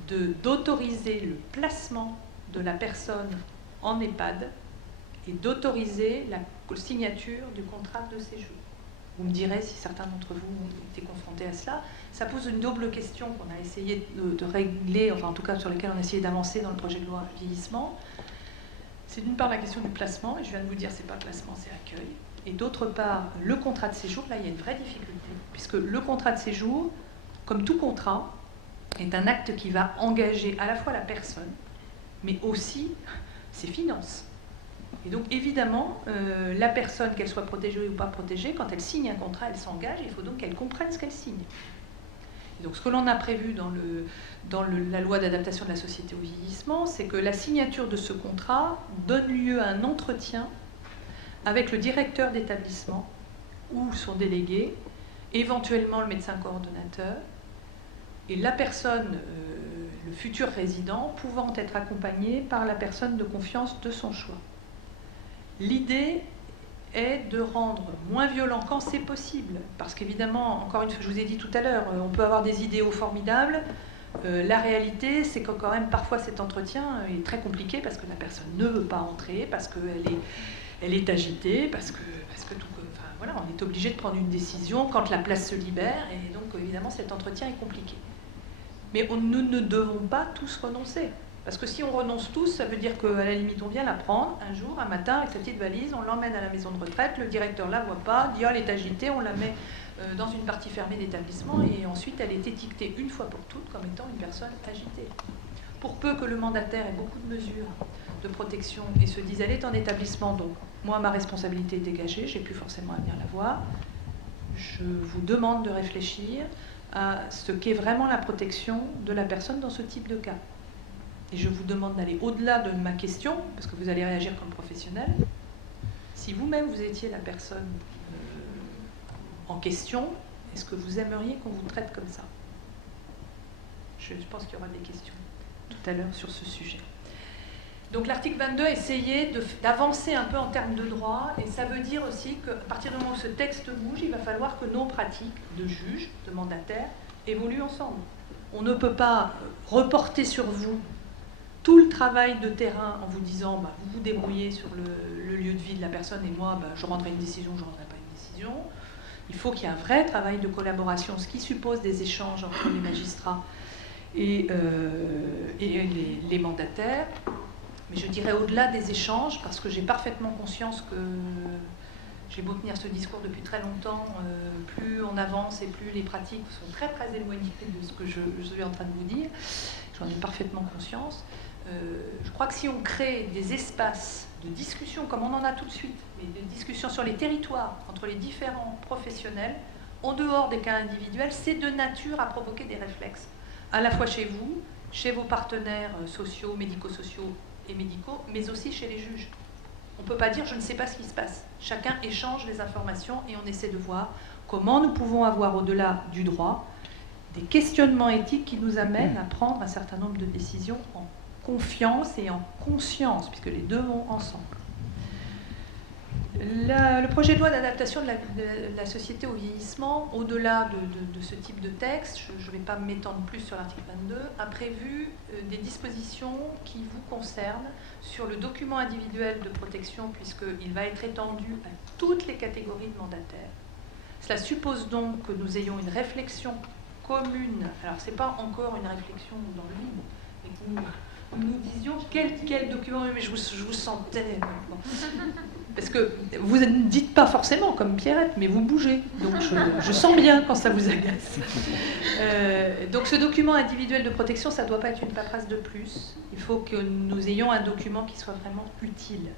d'autoriser le placement de la personne en EHPAD et d'autoriser la signature du contrat de séjour. Vous me direz si certains d'entre vous ont été confrontés à cela. Ça pose une double question qu'on a essayé de régler, enfin en tout cas sur laquelle on a essayé d'avancer dans le projet de loi vieillissement. C'est d'une part la question du placement, et je viens de vous dire c'est pas placement, c'est accueil. Et d'autre part, le contrat de séjour, là il y a une vraie difficulté, puisque le contrat de séjour, comme tout contrat, est un acte qui va engager à la fois la personne, mais aussi ses finances. Et donc évidemment, la personne, qu'elle soit protégée ou pas protégée, quand elle signe un contrat, elle s'engage, il faut donc qu'elle comprenne ce qu'elle signe. Et donc ce que l'on a prévu dans la loi d'adaptation de la société au vieillissement, c'est que la signature de ce contrat donne lieu à un entretien avec le directeur d'établissement ou son délégué, éventuellement le médecin coordonnateur, et la personne, le futur résident, pouvant être accompagné par la personne de confiance de son choix. L'idée est de rendre moins violent quand c'est possible, parce qu'évidemment, encore une fois, je vous ai dit tout à l'heure, on peut avoir des idéaux formidables. La réalité, c'est que quand même parfois cet entretien est très compliqué parce que la personne ne veut pas entrer, parce qu'elle Elle est agitée parce que voilà, on est obligé de prendre une décision quand la place se libère, et donc évidemment cet entretien est compliqué. Mais nous ne devons pas tous renoncer. Parce que si on renonce tous, ça veut dire qu'à la limite, on vient la prendre un jour, un matin, avec sa petite valise, on l'emmène à la maison de retraite, le directeur ne la voit pas, dit « Ah, elle est agitée », on la met dans une partie fermée d'établissement, et ensuite elle est étiquetée une fois pour toutes comme étant une personne agitée. Pour peu que le mandataire ait beaucoup de mesures de protection et se dise « Elle est en établissement, donc moi, ma responsabilité est dégagée, j'ai plus forcément à venir la voir », je vous demande de réfléchir à ce qu'est vraiment la protection de la personne dans ce type de cas. Et je vous demande d'aller au-delà de ma question, parce que vous allez réagir comme professionnel. Si vous-même, vous étiez la personne en question, est-ce que vous aimeriez qu'on vous traite comme ça? Je pense qu'il y aura des questions tout à l'heure sur ce sujet. Donc l'article 22 a essayé d'avancer un peu en termes de droit, et ça veut dire aussi qu'à partir du moment où ce texte bouge, il va falloir que nos pratiques de juges, de mandataires, évoluent ensemble. On ne peut pas reporter sur vous tout le travail de terrain en vous disant bah, vous vous débrouillez sur le lieu de vie de la personne, et moi je rendrai une décision, je ne rendrai pas une décision. Il faut qu'il y ait un vrai travail de collaboration, ce qui suppose des échanges entre les magistrats et les mandataires. Mais je dirais au-delà des échanges, parce que j'ai parfaitement conscience que j'ai beau tenir ce discours depuis très longtemps, plus on avance et plus les pratiques sont très très éloignées de ce que je suis en train de vous dire. J'en ai parfaitement conscience. Je crois que si on crée des espaces de discussion, comme on en a tout de suite, mais des discussions sur les territoires entre les différents professionnels, en dehors des cas individuels, c'est de nature à provoquer des réflexes, à la fois chez vous, chez vos partenaires sociaux, médico-sociaux et médicaux, mais aussi chez les juges. On ne peut pas dire « je ne sais pas ce qui se passe ». Chacun échange les informations et on essaie de voir comment nous pouvons avoir, au-delà du droit, des questionnements éthiques qui nous amènent à prendre un certain nombre de décisions en confiance et en conscience, puisque les deux vont ensemble. Le projet de loi d'adaptation de la société au vieillissement, au-delà de ce type de texte, je ne vais pas m'étendre plus sur l'article 22, a prévu des dispositions qui vous concernent sur le document individuel de protection, puisqu'il va être étendu à toutes les catégories de mandataires. Cela suppose donc que nous ayons une réflexion commune. Alors, ce n'est pas encore une réflexion dans le vide, mais que nous disions quel document, mais je vous sentais. Bon. Parce que vous ne dites pas forcément comme Pierrette, mais vous bougez. Donc je sens bien quand ça vous agace. Donc ce document individuel de protection, ça ne doit pas être une paperasse de plus. Il faut que nous ayons un document qui soit vraiment utile.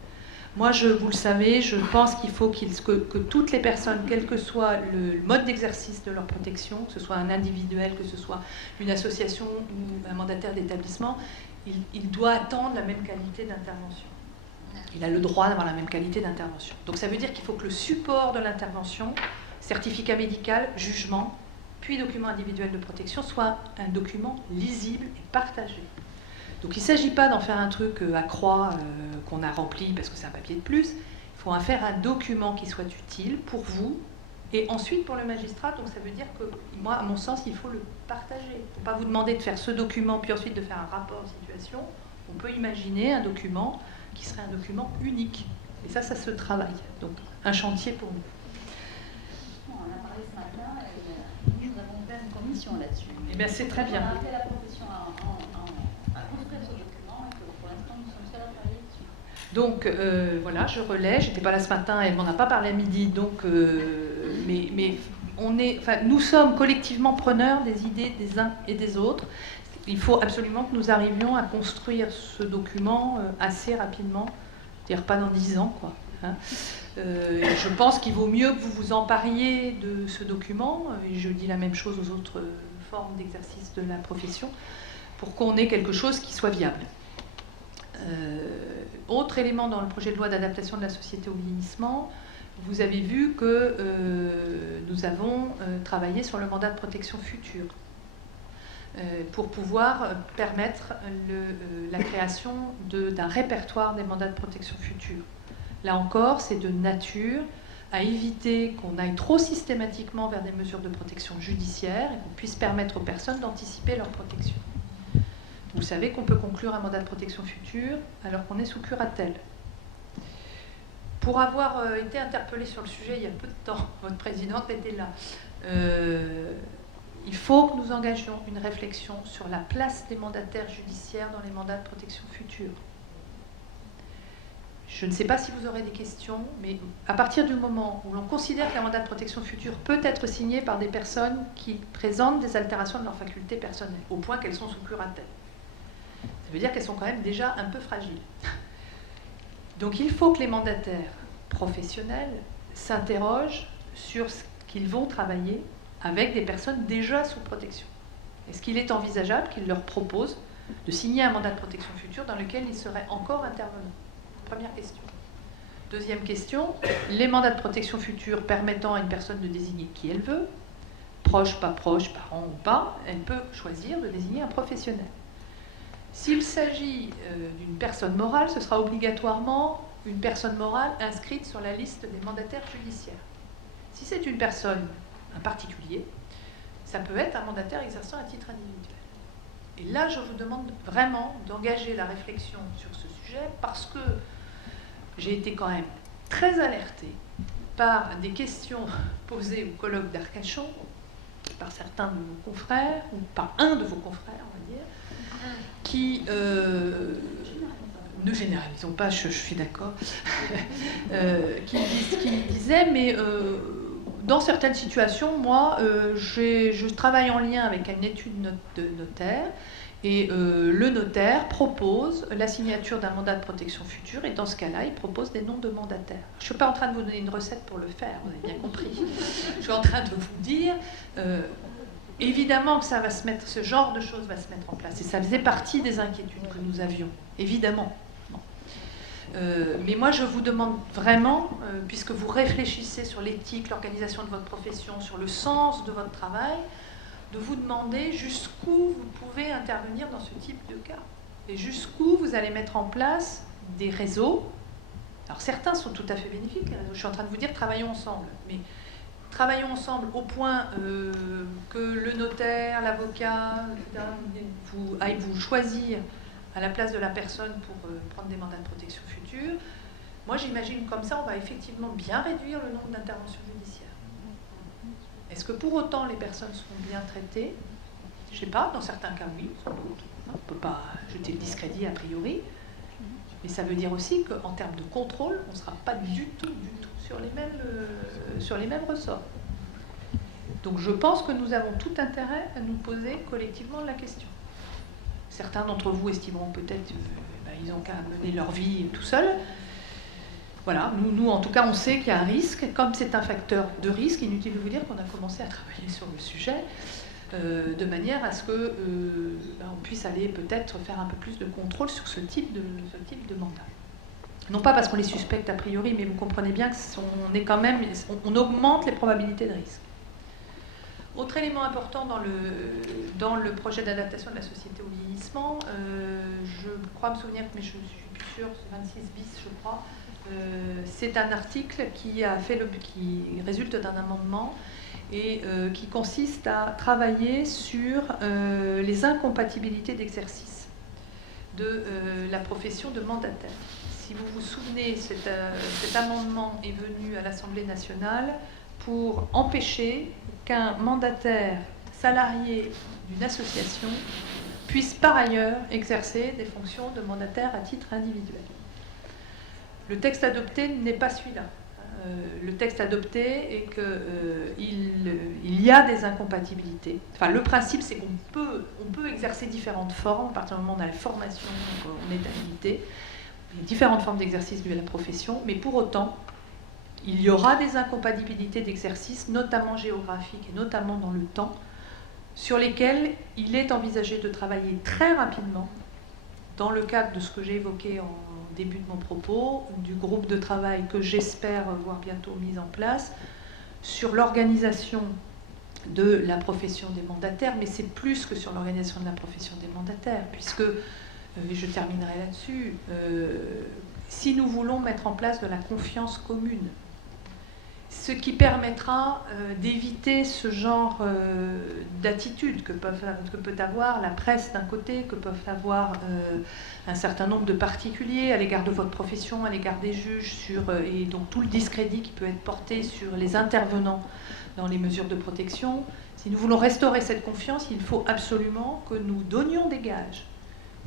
Moi, vous le savez, je pense qu'il faut que toutes les personnes, quel que soit le mode d'exercice de leur protection, que ce soit un individuel, que ce soit une association ou un mandataire d'établissement, il doit attendre la même qualité d'intervention. Il a le droit d'avoir la même qualité d'intervention. Donc ça veut dire qu'il faut que le support de l'intervention, certificat médical, jugement, puis document individuel de protection, soit un document lisible et partagé. Donc il ne s'agit pas d'en faire un truc à croix qu'on a rempli parce que c'est un papier de plus. Il faut en faire un document qui soit utile pour vous et ensuite pour le magistrat. Donc ça veut dire que, moi, à mon sens, il faut le partager. Il ne faut pas vous demander de faire ce document puis ensuite de faire un rapport de situation. On peut imaginer un document qui serait un document unique. Et ça se travaille. Donc, un chantier pour nous. On en a parlé ce matin, et nous avons ouvert une commission là-dessus. Eh bien, c'est très bien. On a appelé la profession à construire ce document, et que pour l'instant, nous sommes seuls à travailler dessus. Donc, voilà, je relais. Je n'étais pas là ce matin, elle m'en a pas parlé à midi, donc, mais nous sommes collectivement preneurs des idées des uns et des autres. Il faut absolument que nous arrivions à construire ce document assez rapidement, c'est-à-dire pas dans 10 ans, quoi. Hein. Je pense qu'il vaut mieux que vous vous empariez de ce document, et je dis la même chose aux autres formes d'exercice de la profession, pour qu'on ait quelque chose qui soit viable. Autre élément dans le projet de loi d'adaptation de la société au vieillissement, vous avez vu que nous avons travaillé sur le mandat de protection future. Pour pouvoir permettre la création d'un répertoire des mandats de protection future. Là encore, c'est de nature à éviter qu'on aille trop systématiquement vers des mesures de protection judiciaire et qu'on puisse permettre aux personnes d'anticiper leur protection. Vous savez qu'on peut conclure un mandat de protection future alors qu'on est sous curatelle. Pour avoir été interpellée sur le sujet il y a peu de temps, votre présidente était là. Il faut que nous engagions une réflexion sur la place des mandataires judiciaires dans les mandats de protection future. Je ne sais pas si vous aurez des questions, mais à partir du moment où l'on considère qu'un mandat de protection future peut être signé par des personnes qui présentent des altérations de leurs facultés personnelles, au point qu'elles sont sous curatelle, ça veut dire qu'elles sont quand même déjà un peu fragiles. Donc il faut que les mandataires professionnels s'interrogent sur ce qu'ils vont travailler avec des personnes déjà sous protection. Est-ce qu'il est envisageable qu'ils leur proposent de signer un mandat de protection future dans lequel ils seraient encore intervenants? Première question. Deuxième question, les mandats de protection future permettant à une personne de désigner qui elle veut, proche, pas proche, parent ou pas, elle peut choisir de désigner un professionnel. S'il s'agit d'une personne morale, ce sera obligatoirement une personne morale inscrite sur la liste des mandataires judiciaires. Si c'est une personne, un particulier, ça peut être un mandataire exerçant à titre individuel. Et là, je vous demande vraiment d'engager la réflexion sur ce sujet parce que j'ai été quand même très alertée par des questions posées au colloque d'Arcachon par certains de vos confrères, ou par un de vos confrères, on va dire, qui, ne généralisons pas, je suis d'accord, qui disait, mais dans certaines situations, moi, je travaille en lien avec une étude de notaire, et le notaire propose la signature d'un mandat de protection future, et dans ce cas-là, il propose des noms de mandataires. Je ne suis pas en train de vous donner une recette pour le faire, vous avez bien compris. Je suis en train de vous dire, évidemment que ça va se mettre, ce genre de choses va se mettre en place, et ça faisait partie des inquiétudes que nous avions, évidemment. Mais moi, je vous demande vraiment, puisque vous réfléchissez sur l'éthique, l'organisation de votre profession, sur le sens de votre travail, de vous demander jusqu'où vous pouvez intervenir dans ce type de cas. Et jusqu'où vous allez mettre en place des réseaux. Alors certains sont tout à fait bénéfiques, les réseaux. Je suis en train de vous dire travaillons ensemble. Mais travaillons ensemble au point que le notaire, l'avocat, aillent vous choisir à la place de la personne pour prendre des mandats de protection future. Moi j'imagine comme ça on va effectivement bien réduire le nombre d'interventions judiciaires. Est-ce que pour autant les personnes seront bien traitées? Je ne sais pas, dans certains cas oui, sans doute. On ne peut pas jeter le discrédit a priori. Mais ça veut dire aussi qu'en termes de contrôle, on ne sera pas du tout sur les mêmes ressorts. Donc je pense que nous avons tout intérêt à nous poser collectivement la question. Certains d'entre vous estimeront peut-être qu'ils n'ont qu'à mener leur vie tout seuls. Voilà, nous en tout cas on sait qu'il y a un risque. Comme c'est un facteur de risque, inutile de vous dire qu'on a commencé à travailler sur le sujet de manière à ce que on puisse aller peut-être faire un peu plus de contrôle sur ce type de mandat. Non pas parce qu'on les suspecte a priori, mais vous comprenez bien qu'on augmente les probabilités de risque. Autre élément important dans le projet d'adaptation de la société au vieillissement, je crois me souvenir, mais je ne suis plus sûre, c'est 26 bis je crois, c'est un article qui résulte d'un amendement et qui consiste à travailler sur les incompatibilités d'exercice de la profession de mandataire. Si vous vous souvenez, cet amendement est venu à l'Assemblée nationale pour empêcher qu'un mandataire salarié d'une association puisse par ailleurs exercer des fonctions de mandataire à titre individuel. Le texte adopté n'est pas celui-là. Le texte adopté est qu'il y a des incompatibilités. Enfin, le principe, c'est qu'on peut exercer différentes formes, à partir du moment où on a la formation, on est habilité. Il y a différentes formes d'exercice de la profession, mais pour autant, il y aura des incompatibilités d'exercice, notamment géographiques et notamment dans le temps, sur lesquelles il est envisagé de travailler très rapidement, dans le cadre de ce que j'ai évoqué en début de mon propos, du groupe de travail que j'espère voir bientôt mis en place, sur l'organisation de la profession des mandataires, mais c'est plus que sur l'organisation de la profession des mandataires, puisque, et je terminerai là-dessus, si nous voulons mettre en place de la confiance commune, ce qui permettra d'éviter ce genre d'attitude que peut avoir la presse d'un côté, que peuvent avoir un certain nombre de particuliers à l'égard de votre profession, à l'égard des juges, et donc tout le discrédit qui peut être porté sur les intervenants dans les mesures de protection. Si nous voulons restaurer cette confiance, il faut absolument que nous donnions des gages.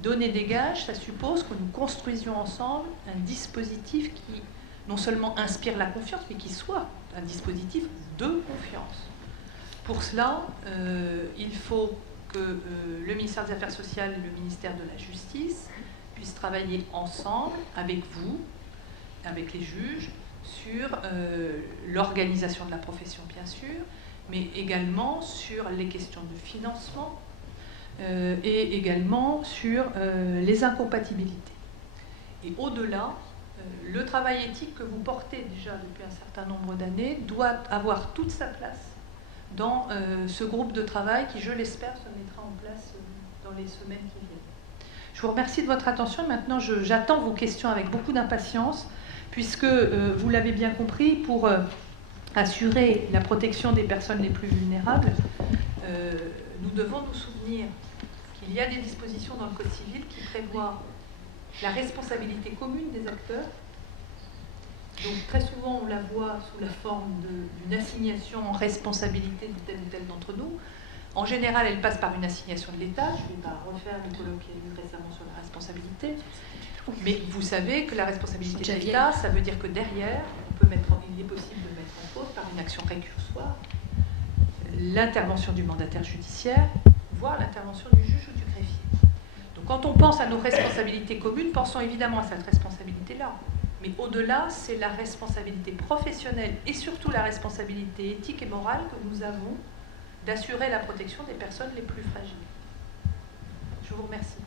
Donner des gages, ça suppose que nous construisions ensemble un dispositif qui non seulement inspire la confiance, mais qui soit un dispositif de confiance. Pour cela, il faut que le ministère des Affaires sociales et le ministère de la Justice puissent travailler ensemble avec vous, avec les juges, sur l'organisation de la profession, bien sûr, mais également sur les questions de financement et également sur les incompatibilités. Et au-delà, le travail éthique que vous portez déjà depuis un certain nombre d'années doit avoir toute sa place dans ce groupe de travail qui, je l'espère, se mettra en place dans les semaines qui viennent. Je vous remercie de votre attention. Maintenant, j'attends vos questions avec beaucoup d'impatience, puisque, vous l'avez bien compris, pour assurer la protection des personnes les plus vulnérables, nous devons nous souvenir qu'il y a des dispositions dans le Code civil qui prévoient la responsabilité commune des acteurs. Donc très souvent on la voit sous la forme d'une assignation en responsabilité de tel ou tel d'entre nous. En général, elle passe par une assignation de l'État. Je ne vais pas refaire le colloque qu'il y a eu récemment sur la responsabilité. Mais vous savez que la responsabilité de l'État, ça veut dire que derrière, il est possible de mettre en cause par une action récursoire l'intervention du mandataire judiciaire, voire l'intervention du juge ou du greffier. Donc quand on pense à nos responsabilités communes, pensons évidemment à cette responsabilité-là. Mais au-delà, c'est la responsabilité professionnelle et surtout la responsabilité éthique et morale que nous avons d'assurer la protection des personnes les plus fragiles. Je vous remercie.